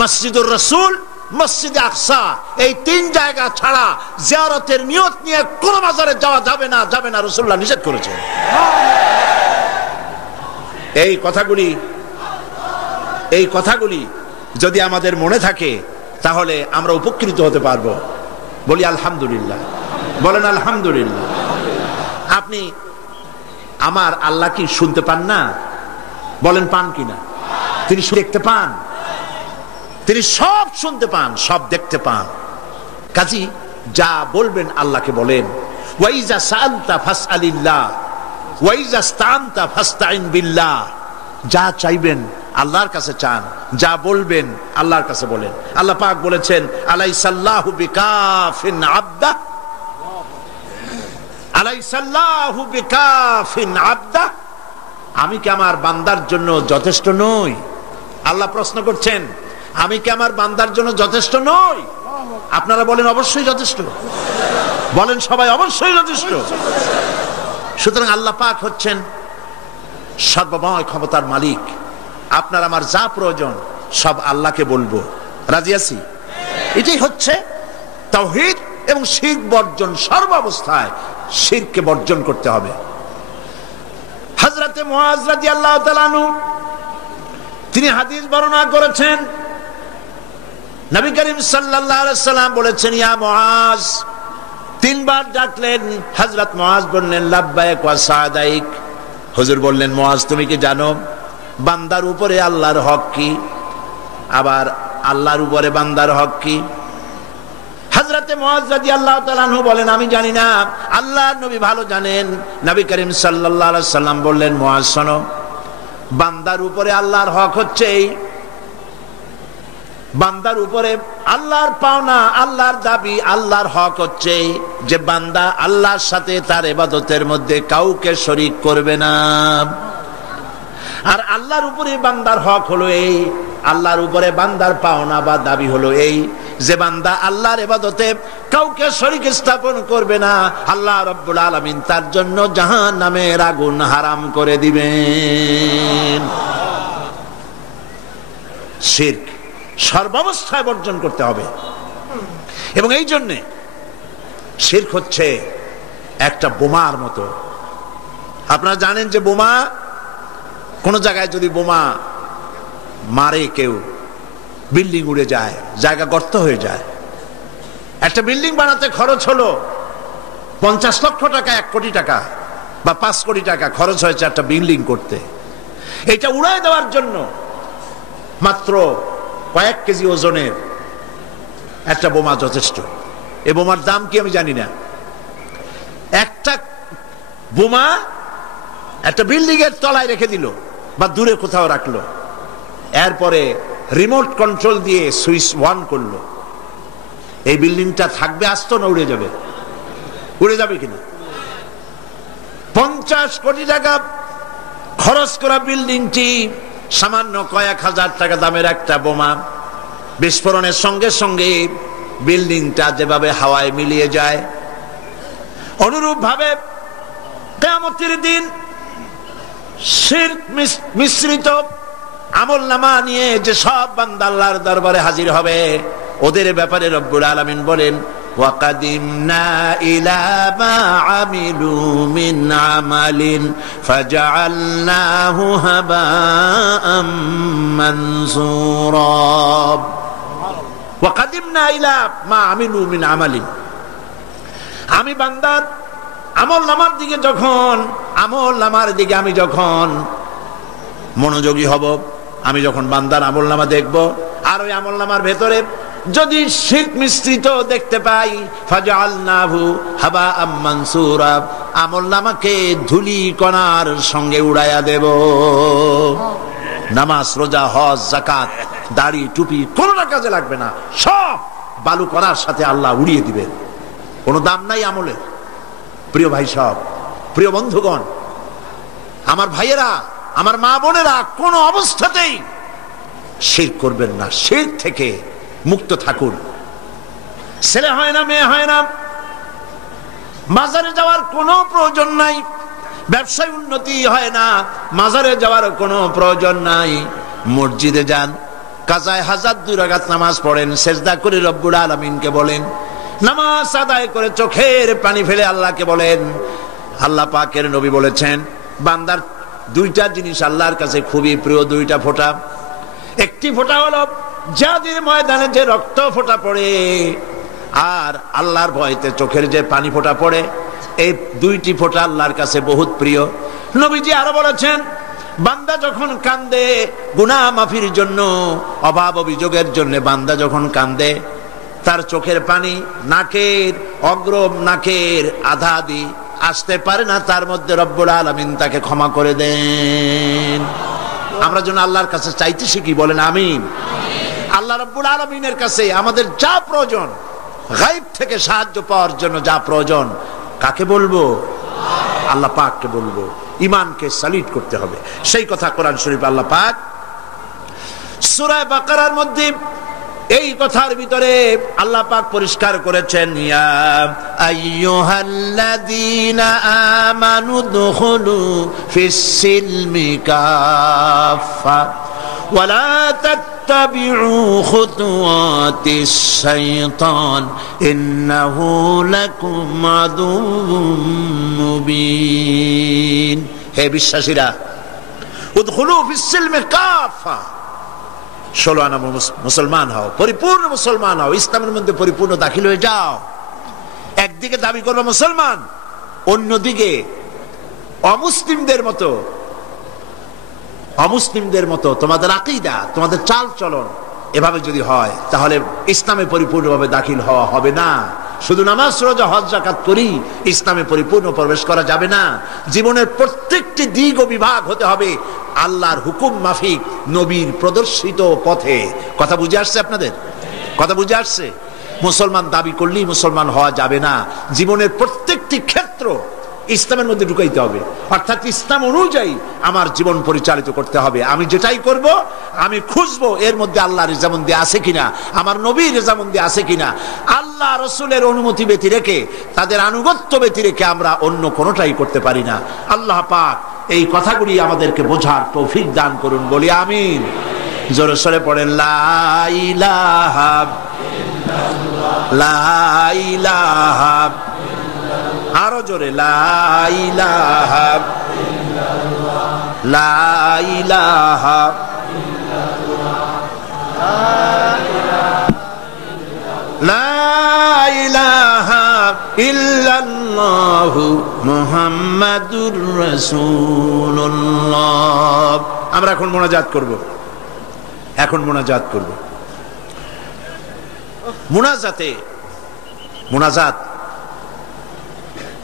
মসজিদুর রাসূল, মসজিদে আকসা, এই তিন জায়গা ছাড়া জিয়ারতের নিয়ত নিয়ে কোন মাজারে যাওয়া যাবে না, যাবে না, রাসূলুল্লাহ নিষেধ করেছেন। এই কথাগুলি যদি আমাদের মনে থাকে তাহলে আমরা উপকৃত হতে পারবো। বলি আলহামদুলিল্লাহ, বলেন আলহামদুলিল্লাহ। আপনি আমার আল্লাহ কি শুনতে পান না? বলেন পান কিনা? তিনি দেখতে পান, তিনি সব শুনতে পান, সব দেখতে পান। কাজী যা বলবেন আল্লাহকে বলেন। ওয়াইজা সাআলতা ফাসআলিল্লাহ ওয়াইজা ইসতাআনতা ফাসতাইন বিল্লাহ। যা চাইবেন আল্লাহর কাছে চান, যা বলবেন আল্লাহর কাছে বলেন। আল্লাহ পাক বলেছেন আলাইসাল্লাহু বিকাফিন আবদা, আলাইসাল্লাহু বিকাফিন আবদা। আমি কি আমার বান্দার জন্য যথেষ্ট নই? আল্লাহ প্রশ্ন করছেন, আমি কি আমার বান্দার জন্য যথেষ্ট নই? আপনারা বলেন অবশ্যই যথেষ্ট, বলেন সবাই অবশ্যই যথেষ্ট। সুতরাং আল্লাহ পাক হচ্ছেন সর্বময় ক্ষমতার মালিক। আপনার আমার যা প্রয়োজন সব আল্লাহকে বলবো, রাজি আছি? এটাই হচ্ছে তাওহীদ এবং শিরক বর্জন। সর্বাবস্থায় শিরককে বর্জন করতে হবে। হযরতে মুআজ রাদিয়াল্লাহু তাআলা আনহু তিনি হাদিস বর্ণনা করেছেন, নবী করিম সাল্লাল্লাহু আলাইহি সাল্লাম বলেছেন ইয়া মুআজ, তিনবার ডাকলেন। হযরত মুআজ বললেন লাব্বাইক ওয়া সাদাইক। হুজুর বললেন মুআজ তুমি কি জানো বান্দার উপরে আল্লাহর হক কি, আবার আল্লাহর উপরে বান্দার হক কি? হযরতে মুআজ রাদিয়াল্লাহু তাআলা আনহু বলেন আমি জানি না, আল্লাহর নবী ভালো জানেন। নবী করিম সাল্লাল্লাহু আলাইহি সাল্লাম বললেন মুআজ শোনো, বান্দার উপরে আল্লাহর হক হচ্ছে বান্দার উপরে আল্লাহর পাওনা, আল্লাহর দাবি, আল্লাহর হক হচ্ছে যে বান্দা আল্লাহর সাথে তার ইবাদতের মধ্যে কাউকে শরীক করবে না। আর আল্লাহর উপরে বান্দার হক হলো এই, আল্লাহর উপরে বান্দার পাওনা বা দাবি হলো এই যে বান্দা আল্লাহর ইবাদতে কাউকে শরীক স্থাপন করবে না। আল্লাহ রাব্বুল আলামিন তার জন্য জাহান্নামের আগুন হারাম করে দিবেন। শিরক সর্বাবস্থায় বর্জন করতে হবে। এবং এই জন্যে শিরক হচ্ছে একটা বোমার মতো। আপনারা জানেন যে বোমা, কোন জায়গায় যদি বোমা মারে কেউ, বিল্ডিং উড়ে যায়, জায়গা গর্ত হয়ে যায়। একটা বিল্ডিং বানাতে খরচ হলো 50 লক্ষ টাকা, 1 কোটি টাকা বা 5 কোটি টাকা খরচ হয়েছে একটা বিল্ডিং করতে। এটা উড়ায় দেওয়ার জন্য মাত্র কয়েক কেজি ওজনের একটা বোমা যথেষ্ট। এই বোমার দাম কি আমি জানি না। একটা বোমা একটা বিল্ডিং এর তলায় রেখে দিল বা দূরে কোথাও রাখলো, এরপরে রিমোট কন্ট্রোল দিয়ে সুইচ অন করলো, এই বিল্ডিংটা থাকবে আস্ত না উড়ে যাবে? উড়ে যাবে কিনা? 50 কোটি টাকা খরচ করা বিল্ডিংটি সামান্য কয়েক হাজার টাকা দামের একটা বোমা বিস্ফোরণের সঙ্গে সঙ্গে বিল্ডিংটা যেভাবে হাওয়ায় মিলিয়ে যায়, অনুরূপ ভাবে কিয়ামতের দিন শিরক মিশ্রিত আমলনামা নিয়ে যে সব বান্দা আল্লাহর দরবারে হাজির হবে, ওদের ব্যাপারে রব্বুল আলামিন বলেন, وَقَدِمْنَا إِلَى مَا عَمِلُوا مِنْ عَمَلٍ فَجَعَلْنَاهُ هَبَاءً مَنْثُورًا। وَقَدِمْنَا إِلَى مَا عَمِلُوا مِنْ عَمَلٍ, আমি বান্দার আমলনামার দিকে আমি যখন মনোযোগী হব, আমি যখন বান্দার আমলনামা দেখব, আর ওই আমলনামার ভেতরে যদি শিরক মিশ্রিত দেখতে পাই, ফাজআলনাহু হাবাআম মানসুরা, আমলনামাকে ধুলি কণার সঙ্গে উড়াইয়া দেব। নামাজ, রোজা, হজ, যাকাত, দাড়ি, টুপি কোনটা কাজে লাগবে না, সব বালু কণার সাথে আল্লাহ উড়িয়ে দিবেন। কোনো দাম নাই আমলের। প্রিয় ভাই সব, প্রিয় বন্ধুগণ, আমার ভাইয়েরা, আমার মা বোনেরা, কোন অবস্থাতেই শিরক করবেন না। শিরক থেকে মুক্ত থাকুন। ছেলে হয় না, মেয়ে হয় না, মাজারে যাওয়ার কোনো প্রয়োজন নাই। ব্যবসায় উন্নতি হয় না, মাজারে যাওয়ার কোনো প্রয়োজন নাই। মসজিদে যান, কাজায় হাজার 2 রাকাত নামাজ পড়েন, সেজদা করে রব্বুল আলামিনকে বলেন, নামাজ আদায় করে চোখের পানি ফেলে আল্লাহকে বলেন। আল্লাহ পাকের নবী বলেছেন, বান্দার 2টা জিনিস আল্লাহর কাছে খুবই প্রিয়, 2টা ফোঁটা। একটি ফোঁটা হলো জিহাদের ময়দানে যে রক্ত ফোঁটা পড়ে, আর আল্লাহর ভয়তে চোখের যে পানি ফোঁটা পড়ে, এই 2টি ফোঁটা আল্লাহর কাছে বহুত প্রিয়। নবীজি আরো বলেছেন, বান্দা যখন কান্দে গুনাহ মাফির জন্য, অভাব অভিযোগের জন্য বান্দা যখন কান্দে, তার চোখের পানি নাকের নাকের আধা আধি আসতে পারে না, তার মধ্যে রব্বুল আলামিন তাকে ক্ষমা করে দেন। আমরা যেন আল্লাহর কাছে চাইতে শিখি, বলেন আমিন। আল্লাহ রাব্বুল আলামিনের কাছে আমাদের যা প্রয়োজন, গায়ব থেকে সাহায্য পাওয়ার জন্য যা প্রয়োজন, কাকে বলবো? আল্লাহ পাককে বলবো। ঈমানকে সালিট করতে হবে। সেই কথা কোরআন শরীফ আল্লাহ পাক সূরা বাকারার মধ্যে এই কথার ভিতরে আল্লাহ পাক পরিষ্কার করেছেন, ইয়া আইয়ুহাল্লাযীনা আমানু দুখুলু ফিস-সিলমি কাফা ওয়া লা তাত্তাবিউ খুতুওয়াতিশ শাইতান ইন্নাহু লাকুম আদুউম মুবিন। হে বিশ্বাসীরা, উদখুলু ফিস-সিলমি কাফা, 16 আনা মুসলমান হও, পরিপূর্ণ মুসলমান হও, ইসলামের মধ্যে পরিপূর্ণ দাখিল হয়ে যাও। একদিকে দাবি করবে মুসলমান, অন্যদিকে অমুসলিমদের মতো তোমাদের আকীদা, তোমাদের চাল চলন এভাবে যদি হয়, তাহলে ইসলামে পরিপূর্ণভাবে দাখিল হওয়া হবে না। শুধু নামাজ, রোজা, হজ, যাকাত করি ইসলামে পরিপূর্ণ প্রবেশ করা যাবে না। জীবনের প্রত্যেকটি দিক ও বিভাগ হতে হবে আল্লাহর হুকুম মাফিক, নবীর প্রদর্শিত পথে। কথা বুঝে আসছে আপনাদের? কথা বুঝে আসছে? মুসলমান দাবি করলেই মুসলমান হওয়া যাবে না। জীবনের প্রত্যেকটি ক্ষেত্র ইসলামের মধ্যে ঢুকাইতে হবে, অর্থাৎ ইসলাম অনুযায়ী আমার জীবন পরিচালিত করতে হবে। আমি যেটাই করব আমি খুঁজবো এর মধ্যে আল্লাহর রেজামন্দি আছে কিনা, আমার নবীর রেজামন্দি আছে কিনা। আল্লাহ রসুলের অনুমতি ব্যতি রেখে, তাদের আনুগত্য ব্যতি রেখে আমরা অন্য কোনোটাই করতে পারি না। আল্লাহ পাক এই কথাগুলি আমাদেরকে বোঝার তৌফিক দান করুন, বলি আমিন। জোরে সরে পড়েন লা ইলাহা লা ইলাহা, আরো জোরে লা ইলাহা লা ইলাহা লা ইলাহা ইল্লাল্লাহু মুহাম্মাদুর রাসূলুল্লাহ। আমরা এখন মোনাজাত করব, এখন মোনাজাত করব। মোনাজাত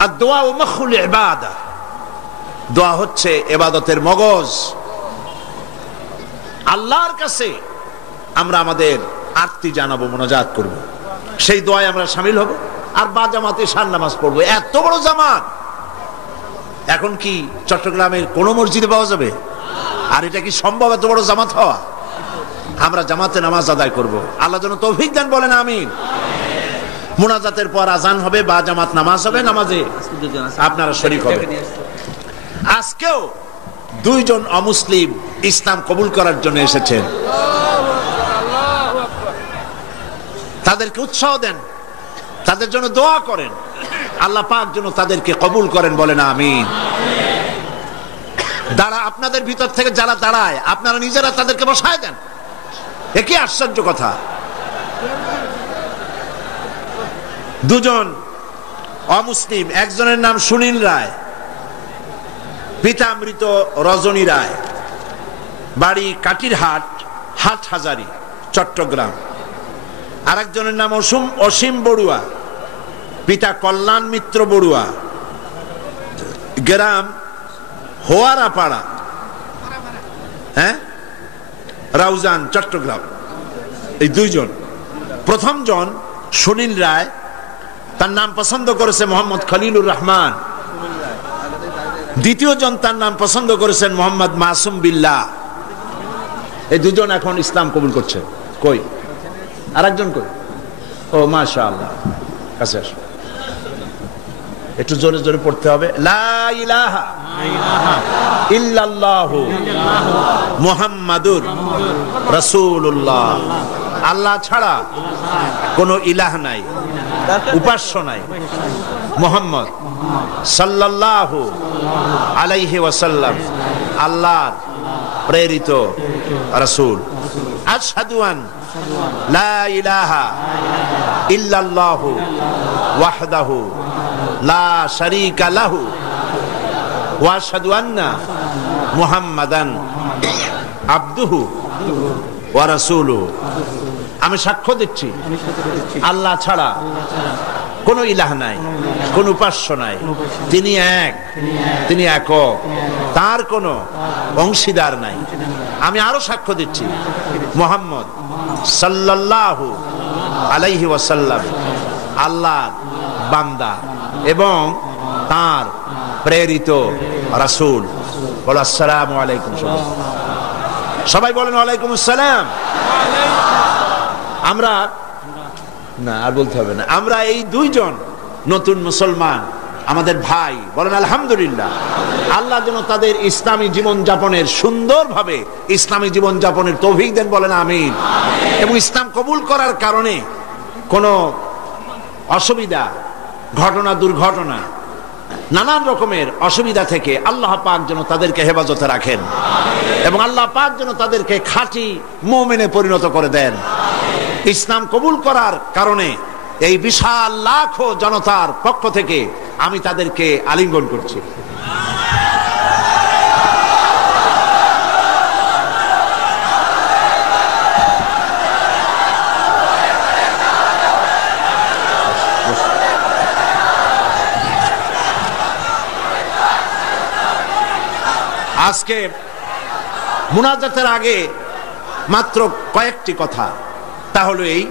আর-দোয়া ও মুখুল ইবাদা, দোয়া হচ্ছে ইবাদতের মগজ। আল্লাহর কাছে আমরা আমাদের আরতি জানাবো, মোনাজাত করব, সেই দোয়ায় আমরা শামিল হব আর বা জামাতে শান নামাজ পড়বো। এত বড় জামাত এখন কি চট্টগ্রামের কোন মসজিদে পাওয়া যাবে? আর এটা কি সম্ভব এত বড় জামাত হওয়া? আমরা জামাতে নামাজ আদায় করব, আল্লাহ যেন তৌফিক দেন, বলেন আমিন। মোনাজাতের পর আজান হবে, বা জামাত নামাজ হবে, নামাজে আপনারা শরীক হবেন। আজকেও দুইজন অমুসলিম ইসলাম কবুল করার জন্য এসেছেন, তাদেরকে উৎসাহ দেন, তাদের জন্য দোয়া করেন, আল্লাহ পাক যেন তাদেরকে কবুল করেন, বলেন আমিন। আপনাদের ভিতর থেকে যারা দাঁড়ায় আপনারা নিজেরা তাদেরকে বসায় দেন, একই আশ্চর্য কথা। দুজন অমুসলিম, একজনের নাম সুনীল রায়, পিতা মৃত রজনী রায়, বাড়ি কাটিরহাট, হাটহাজারী, চট্টগ্রাম। আরেকজনের নাম অসীম বড়ুয়া, পিতা কল্যাণ মিত্র বড়ুয়া, গ্রাম হোয়ারাপাড়া, রাউজান, চট্টগ্রাম। এই দুইজন, প্রথম জন সুনীল রায়, তার নাম পছন্দ করেছে মোহাম্মদ খলিলুর রহমান। দ্বিতীয় জন, তার নাম পছন্দ করেছেন মোহাম্মদ মাসুম বিল্লাহ। এই দুজন এখন ইসলাম কবুল করছে। কই আরেকজন? কই? ও মাশাআল্লাহ, কাছে আসো, একটু জোরে জোরে পড়তে হবে। লা ইলাহা ইল্লাল্লাহু মুহাম্মাদুর রাসূলুল্লাহ। আল্লাহ ছাড়া কোনো ইলাহ নাই, উপাস্য নাই। মুহাম্মদ সাল্লাল্লাহু আলাইহি ওয়াসাল্লাম আল্লাহর প্রেরিত রাসূল। আশহাদু আন লা ইলাহা ইল্লাল্লাহু ওয়াহদাহু লা শারীকা লাহু ওয়া আশহাদু আন্না মুহাম্মাদান আবদুহু ওয়া রাসূলুহু। আমি সাক্ষ্য দিচ্ছি আল্লাহ ছাড়া কোন ইলাহ নাই, কোন উপাস্য নাই, তিনি এক, তিনি একক, তার কোন অংশীদার নাই। আমি আরো সাক্ষ্য দিচ্ছি মুহাম্মদ সাল্লাল্লাহু আলাইহি ওয়াসাল্লাম আল্লাহর বান্দা এবং তার প্রেরিত রাসূল। বলো আসসালামু আলাইকুম। সবাই বলেন ওয়ালাইকুম আসসালাম। আমরা না আর বলতে হবে না, আমরা এই দুইজন নতুন মুসলমান আমাদের ভাই, বলেন আলহামদুলিল্লাহ। আল্লাহ যেন তাদের ইসলামী জীবন যাপনের, সুন্দরভাবে ইসলামী জীবন যাপনের তৌফিক দেন, বলেন আমিন। এবং ইসলাম কবুল করার কারণে কোনো অসুবিধা, ঘটনা, দুর্ঘটনা, নানান রকমের অসুবিধা থেকে আল্লাহ পাক যেন তাদেরকে হেফাজতে রাখেন এবং আল্লাহ পাক যেন তাদেরকে খাঁটি মুমিনে পরিণত করে দেন। ইসলাম কবুল করার কারণে এই বিশাল লাখো জনতার পক্ষ থেকে আমি তাদেরকে আলিঙ্গন করছি। আজকে মুনাজাতের আগে মাত্র কয়েকটি কথা, তাহলে এই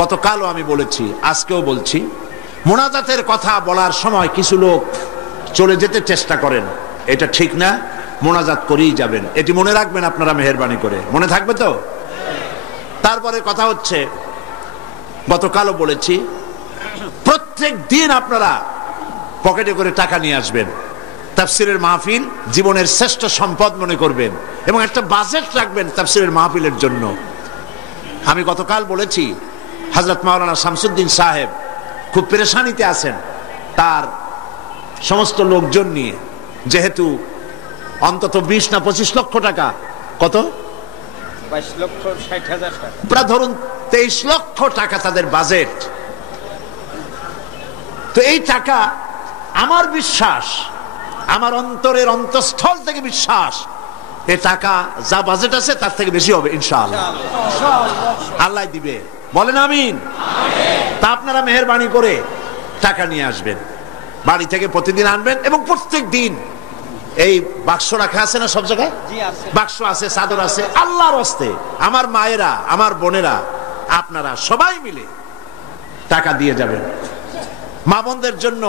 গতকালও আমি বলেছি, আজকেও বলছি, মুনাজাতের কথা বলার সময় কিছু লোক চলে যেতে চেষ্টা করেন, এটা ঠিক না। মুনাজাত করেই যাবেন, এটি মনে রাখবেন আপনারা, মেহেরবানি করে মনে থাকবে তো। তারপরে কথা হচ্ছে, গতকালও বলেছি, প্রত্যেক দিন আপনারা পকেটে করে টাকা নিয়ে আসবেন, তাফসিরের মাহফিল জীবনের শ্রেষ্ঠ সম্পদ মনে করবেন এবং একটা বাজেট রাখবেন তাফসিরের মাহফিলের জন্য। আমি গতকাল বলেছি হযরত মাওলানা শামসুদ্দিন সাহেব খুব পেরেশানিতে আছেন তার সমস্ত লোকজন নিয়ে, যেহেতু অন্তত 20 না 25 লক্ষ টাকা, কত 22,60,000 টাকা, প্রায় ধরুন 23 লক্ষ টাকা তাদের বাজেট। তো এই টাকা, আমার বিশ্বাস, আমার অন্তরের অন্তঃস্থল থেকে বিশ্বাস, এই টাকা যা বাজেট আছে তার থেকে বেশি হবে ইনশাআল্লাহ। আল্লাহ দিবে, বলেন আমিন। তা আপনারা মেহেরবানি করে টাকা নিয়ে আসবেন, বাড়ি থেকে প্রতিদিন আনবেন এবং প্রত্যেক দিন এই বাক্স রাখা আছে না সব জায়গায়, বাক্স আছে, চাদর আছে, আল্লাহর হস্তে আমার মায়েরা, আমার বোনেরা, আপনারা সবাই মিলে টাকা দিয়ে যাবেন। মা বোনদের জন্য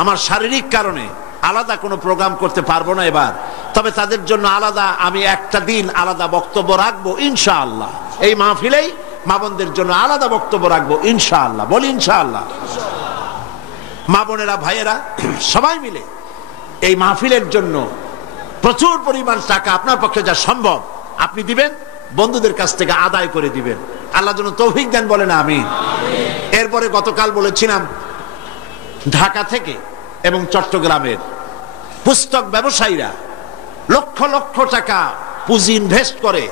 আমার শারীরিক কারণে আলাদা কোনো প্রোগ্রাম করতে পারবো না এবার, তবে তাদের জন্য আলাদা আমি একটা দিন আলাদা বক্তব্য রাখবো ইনশাআল্লাহ। এই মাহফিলেই মা বোনদের জন্য আলাদা বক্তব্য রাখবো ইনশাআল্লাহ, বলি ইনশাআল্লাহ। মা বোনেরা, ভাইয়েরা, সবাই মিলে এই মাহফিলের জন্য প্রচুর পরিমাণ টাকা আপনার পক্ষে যা সম্ভব আপনি দিবেন, বন্ধুদের কাছ থেকে আদায় করে দিবেন। আল্লাহ যেন তৌফিক দেন, বলেন আমিন। এরপরে গতকাল বলেছিলাম ঢাকা থেকে এবং চট্টগ্রামের পুস্তক ব্যবসায়ীরা লক্ষ লক্ষ টাকা পুঁজি ইনভেস্ট করে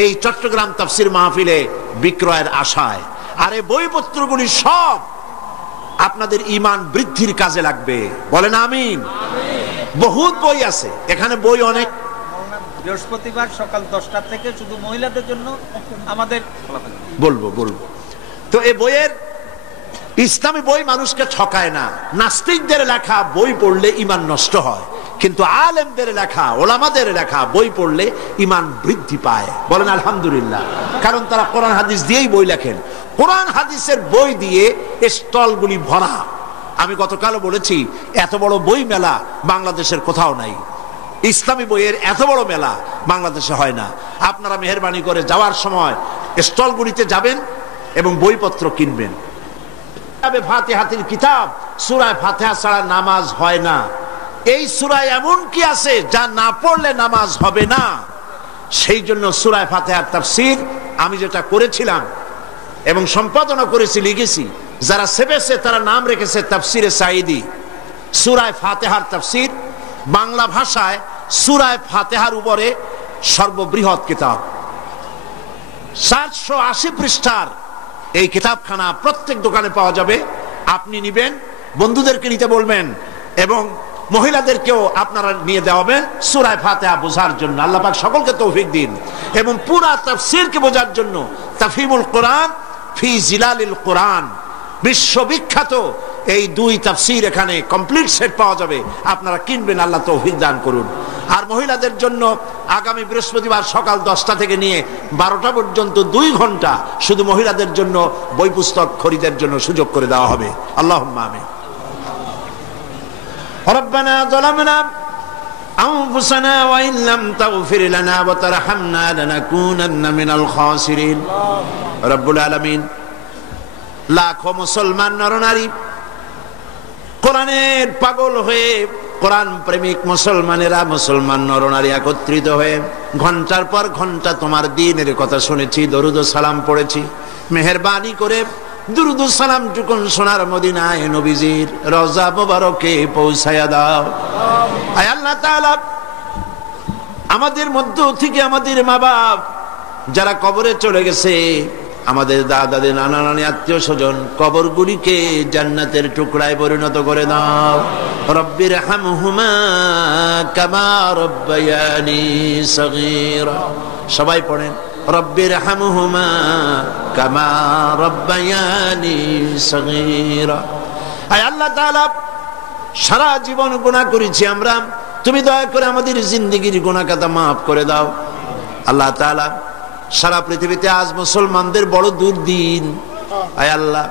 এই চট্টগ্রাম তাফসির মাহফিলে বিক্রয়ের আশায়। আর এই বইপত্রগুলি সব আপনাদের ঈমান বৃদ্ধির কাজে লাগবে, বলেন আমিন। বহুত বই আছে এখানে, বই অনেক। বৃহস্পতিবার সকাল 10টা থেকে শুধু মহিলাদের জন্য আমাদের বলবো। তো এই বইয়ের, ইসলামী বই মানুষকে ঠকায় না। নাস্তিকদের লেখা বই পড়লে ঈমান নষ্ট হয়, কিন্তু আলেমদের লেখা, ওলামাদের লেখা বই পড়লে ঈমান বৃদ্ধি পায়, বলেন আলহামদুলিল্লাহ। কারণ তারা কোরআন হাদিস দিয়েই বই লেখেন, কোরআন হাদিসের বই দিয়ে স্টলগুলি ভরা। আমি গতকালও বলেছি এত বড় বই মেলা বাংলাদেশের কোথাও নাই, ইসলামী বইয়ের এত বড় মেলা বাংলাদেশে হয় না। আপনারা মেহেরবানি করে যাওয়ার সময় স্টলগুলিতে যাবেন এবং বইপত্র কিনবেন। ফাতিহাতুল কিতাব, সূরা ফাতিহা ছাড়া নামাজ হয় না। এই সূরায় এমন কি আছে যা না পড়লে নামাজ হবে না? সেই জন্য সূরা ফাতিহার তাফসীর আমি যেটা করেছিলাম এবং সম্পাদনা করেছি, লিখেছি, যারা সেবেছে তারা নাম রেখেছে তাফসীরে সাঈদী। সূরা ফাতিহার তাফসীর বাংলা ভাষায় সূরা ফাতিহার উপরে সর্ববৃহৎ কিতাব, 780 পৃষ্ঠার এই কিতাবখানা প্রত্যেক দোকানে পাওয়া যাবে। আপনি নিবেন, বন্ধুদেরকে নিতে বলবেন এবং মহিলাদেরকেও আপনারা নিয়ে দেওয়াবেন সূরা ফাতিহা বোঝার জন্য। আল্লাহ পাক সকলকে তৌফিক দিন এবং পুরা তাফসীরকে বোঝার জন্য তাফহিমুল কোরআন ফি জিলালিল কোরআন, বিশ্ববিখ্যাত এই 2 তাফসীর এখানে কমপ্লিট সেট পাওয়া যাবে, আপনারা কিনবেন, আল্লাহ তৌফিক দান করুন। আর মহিলাদের জন্য আগামী বৃহস্পতিবার সকাল 10টা থেকে নিয়ে 12টা পর্যন্ত 2 ঘন্টা শুধু মহিলাদের জন্য বই পুস্তক খরিদের জন্য সুযোগ করে দেওয়া হবে। আল্লাহুম্মা আমিন। রব্বানা যালামনা আনফুসানা ওয়া ইন লাম তাগফির লানা ওয়া তারহামনা লানাকুনান্না মিনাল খাসিরিন। রব্বুল আলামিন লাখো মুসলমান নরনারী কোরআনের পাগল হয়ে, কোরআন প্রেমিক মুসলমানেরা, মুসলমান নরনারী একত্রিত হয়ে ঘন্টার পর ঘন্টা তোমার দ্বীনের কথা শুনেছি, দরুদ ও সালাম পড়েছি। মেহেরবানি করে দুরুদ ও সালাম টুকুন সোনার মদিনায় নবীজির রওজা মুবারকে পৌঁছায়া দাও। আয় আল্লাহ তাআলা, আমাদের মধ্য থেকে আমাদের মা বাপ যারা কবরে চলে গেছে, আমাদের দাদা দাদি, নানা নানি, আত্মীয় স্বজন, কবরগুলিকে জান্নাতের টুকরায় পরিণত করে দাও। রব্বির হামহুমা কামা রব্বায়ানি সগীরা। সবাই পড়েন, রব্বির হামহুমা কামা রব্বায়ানি সগীরা। আয় আল্লাহ তাআলা, সারা জীবন গুনাহ করেছি আমরা, তুমি দয়া করে আমাদের জিন্দেগির গুনাহ খাতা মাফ করে দাও। আল্লাহ তাআলা, সারা পৃথিবীতে আজ মুসলমানদের বড় দুর্দিন। আয় আল্লাহ,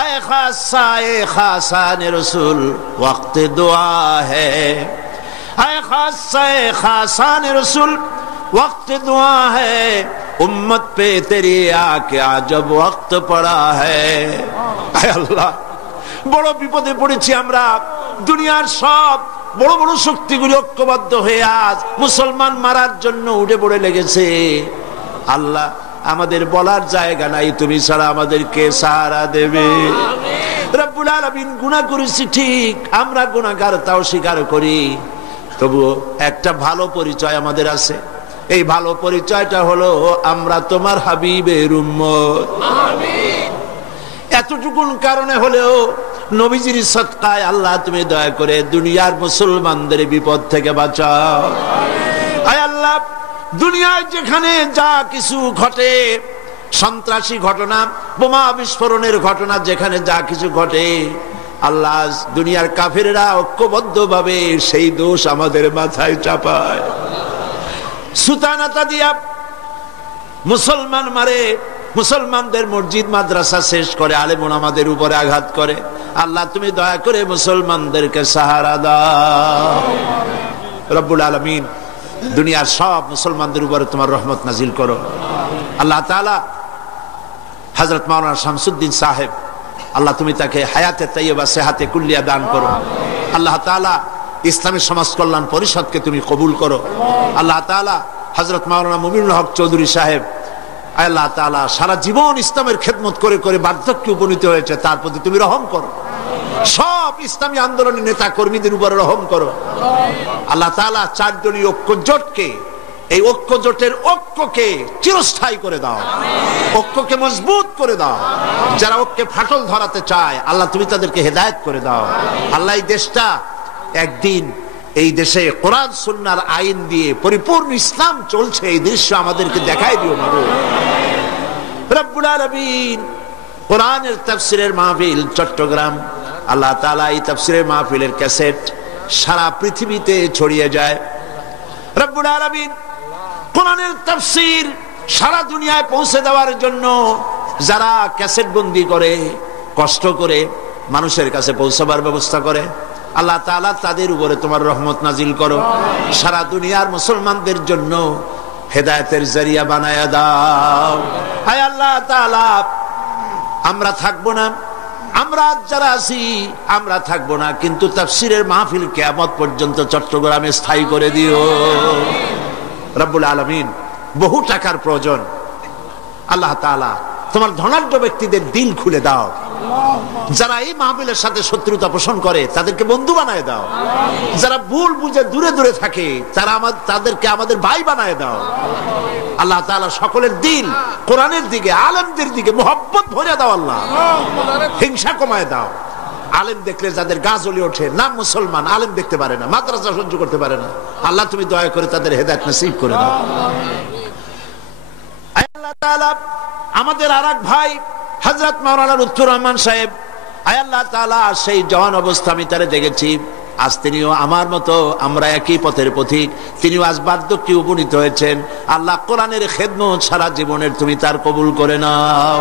আয় খাসা, এ খাসানে রসুল ওয়াক্তে দোয়া হ্যায়। আয় খাসা, এ খাসানে রসুল ওয়াক্তে দোয়া হ্যায়। উম্মত পে তেরি আকে আজব ওয়াক্ত পড়া হ্যায়। আয় আল্লাহ, বড় বিপদে পড়েছি আমরা। দুনিয়ার সব বড় বড় শক্তিগুলি ঐক্যবদ্ধ হয়ে আজ মুসলমান মারার জন্য উঠে পড়ে লেগেছে। আল্লাহ, আমাদের বলার জায়গা নাই, তুমি ছাড়া আমাদেরকে সাহারা দেবে। রব্বুল আলামিন, গুনাহ করেছি ঠিক, আমরা গুনাহগার তাও স্বীকার করি, তবুও একটা ভালো পরিচয় আমাদের আছে। এই ভালো পরিচয়টা হলো আমরা তোমার হাবিবের উম্মত। এতটুকুন কারণে হলেও নবীজির সদকায় আল্লাহ তুমি দয়া করে দুনিয়ার মুসলমানদের বিপদ থেকে বাঁচাও। আয় আল্লাহ, দুনিয়ায় যেখানে যা কিছু ঘটে, সন্ত্রাসী ঘটনা, বোমা বিস্ফোরণের ঘটনা, যেখানে যা কিছু ঘটে, আল্লাহ দুনিয়ার কাফেররা ঐক্যবদ্ধ ভাবে সেই দোষ আমাদের মাথায় চাপায়। সুতানাতা দিয়া মুসলমান মারে, মুসলমানদের মসজিদ মাদ্রাসা শেষ করে, আলেম ওলামাদের উপরে আঘাত করে। আল্লাহ তুমি দয়া করে মুসলমানদেরকে সাহারা দাও। রব্বুল আলামিন, দুনিয়ার সব মুসলমানদের উপরে তোমার রহমত নাজিল করো। আল্লাহ তাআলা হযরত মাওলানা শামসুদ্দিন সাহেব, আল্লাহ তুমি তাকে হায়াতে তাইয়্যিবা সেহাতে কুল্লিয়া দান করো। আল্লাহ তাআলা ইসলামী সমাজ কল্যাণ পরিষদকে তুমি কবুল করো। আল্লাহ তাআলা হযরত মাওলানা মুমিনুল হক চৌধুরী সাহেব, আল্লাহ তাআলা সারা জীবন ইসলামের খেদমত করে করে বার্ধক্যে উপনীত হয়েছে, তার প্রতি তুমি রহম করো। সব ইসলামী আন্দোলনের নেতা কর্মীদের উপরে রহম করো। আল্লাহ তাআলা চার দলীয় ঐক্যজোটকে, এই ঐক্যজোটের ঐক্যকে চিরস্থায়ী করে দাও, ঐক্যকে মজবুত করে দাও। যারা ঐক্যে ফাটল ধরাতে চায়, আল্লাহ তুমি তাদেরকে হেদায়েত করে দাও। আল্লাহ, এই দেশটা একদিন, এই দেশে কোরআন সুন্নাহর আইন দিয়ে পরিপূর্ণ ইসলাম চলছে, এই দৃশ্য আমাদেরকে দেখাই দিও মাবুদ। রব্বুল আলামিন, কোরআনের তাফসীরের মাহফিল চট্টগ্রাম, আল্লাহ তাআলা এই তাফসীরের মাহফিলের ক্যাসেট সারা পৃথিবীতে ছড়িয়ে যায়। রব্বুল আলামিন, কোরআনের তাফসীর সারা দুনিয়ায় পৌঁছে দেওয়ার জন্য যারা ক্যাসেট বন্দি করে, কষ্ট করে মানুষের কাছে পৌঁছাবার ব্যবস্থা করে, আল্লাহ তাআলা তাদের উপরে তোমার রহমত নাজিল করো। সারা দুনিয়ার মুসলমানদের জন্য হেদায়েতের জরিয়া বানায়া দাও। হায় আল্লাহ তাআলা, আমরা থাকবো না, আমরা যারা আছি আমরা থাকবো না, কিন্তু তাফসীরের মাহফিল কিয়ামত পর্যন্ত চট্টগ্রামে স্থায়ী করে দিও। রব্বুল আলামিন, বহু টাকার প্রয়োজন, আল্লাহ তাআলা তোমার ধনাঢ্য ব্যক্তিদের দিল খুলে দাও। যারা এই মাহফিলের সাথে শত্রুতা পোষণ করে তাদেরকে বন্ধু বানায় দাও। যারা ভুল বুঝে দূরে দূরে থাকে তাদেরকে আমাদের ভাই বানায় দাও। আল্লাহ তাআলা সকলের দিল কোরআনের দিকে, আলেমদের দিকে মোহাব্বত ভরে দাও। আল্লাহ, হিংসা কমায় দাও। আলেম দেখলে যাদের গা জ্বলে ওঠে, নাম মুসলমান, আলেম দেখতে পারে না, মাদ্রাসা সহ্য করতে পারে না, আল্লাহ তুমি দয়া করে তাদের হেদায়েত নসিব করে দাও। আল্লাহ তাআলা, আমাদের আরেক ভাই হযরত মাওলানা লুৎফুর রহমান সাহেব, আল্লাহ তাআলা সেই জওয়ান অবস্থা আমি তারে দেখেছি, আজ তিনিও আমার মতো, আমরা একই পথের পথিক, তিনিও আজ বার্ধক্যে উপনীত হয়েছেন। আল্লাহ, কোরআনের খেদমত সারা জীবনের তুমি তার কবুল করে নাও।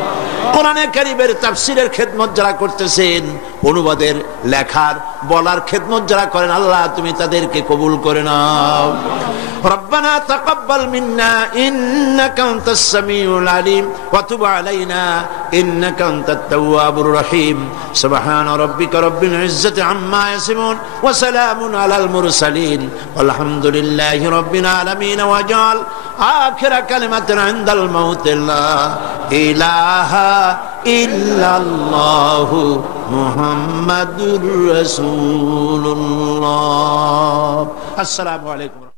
কোরআনে কারীমের তাফসীরের খেদমত যারা করতেছেন, অনুবাদের, লেখার, বলার খেদমত যারা করেন, আল্লাহ তুমি তাদেরকে কবুল করে নাও। ربنا تقبل منا إنك أنت السميع العليم وتب علينا إنك أنت التواب الرحيم سبحان ربك رب العزة عما يصفون وسلام على المرسلين والحمد لله رب العالمين واجعل آخر كلمة عند الموت لا إله إلا الله محمد رسول الله. السلام عليكم.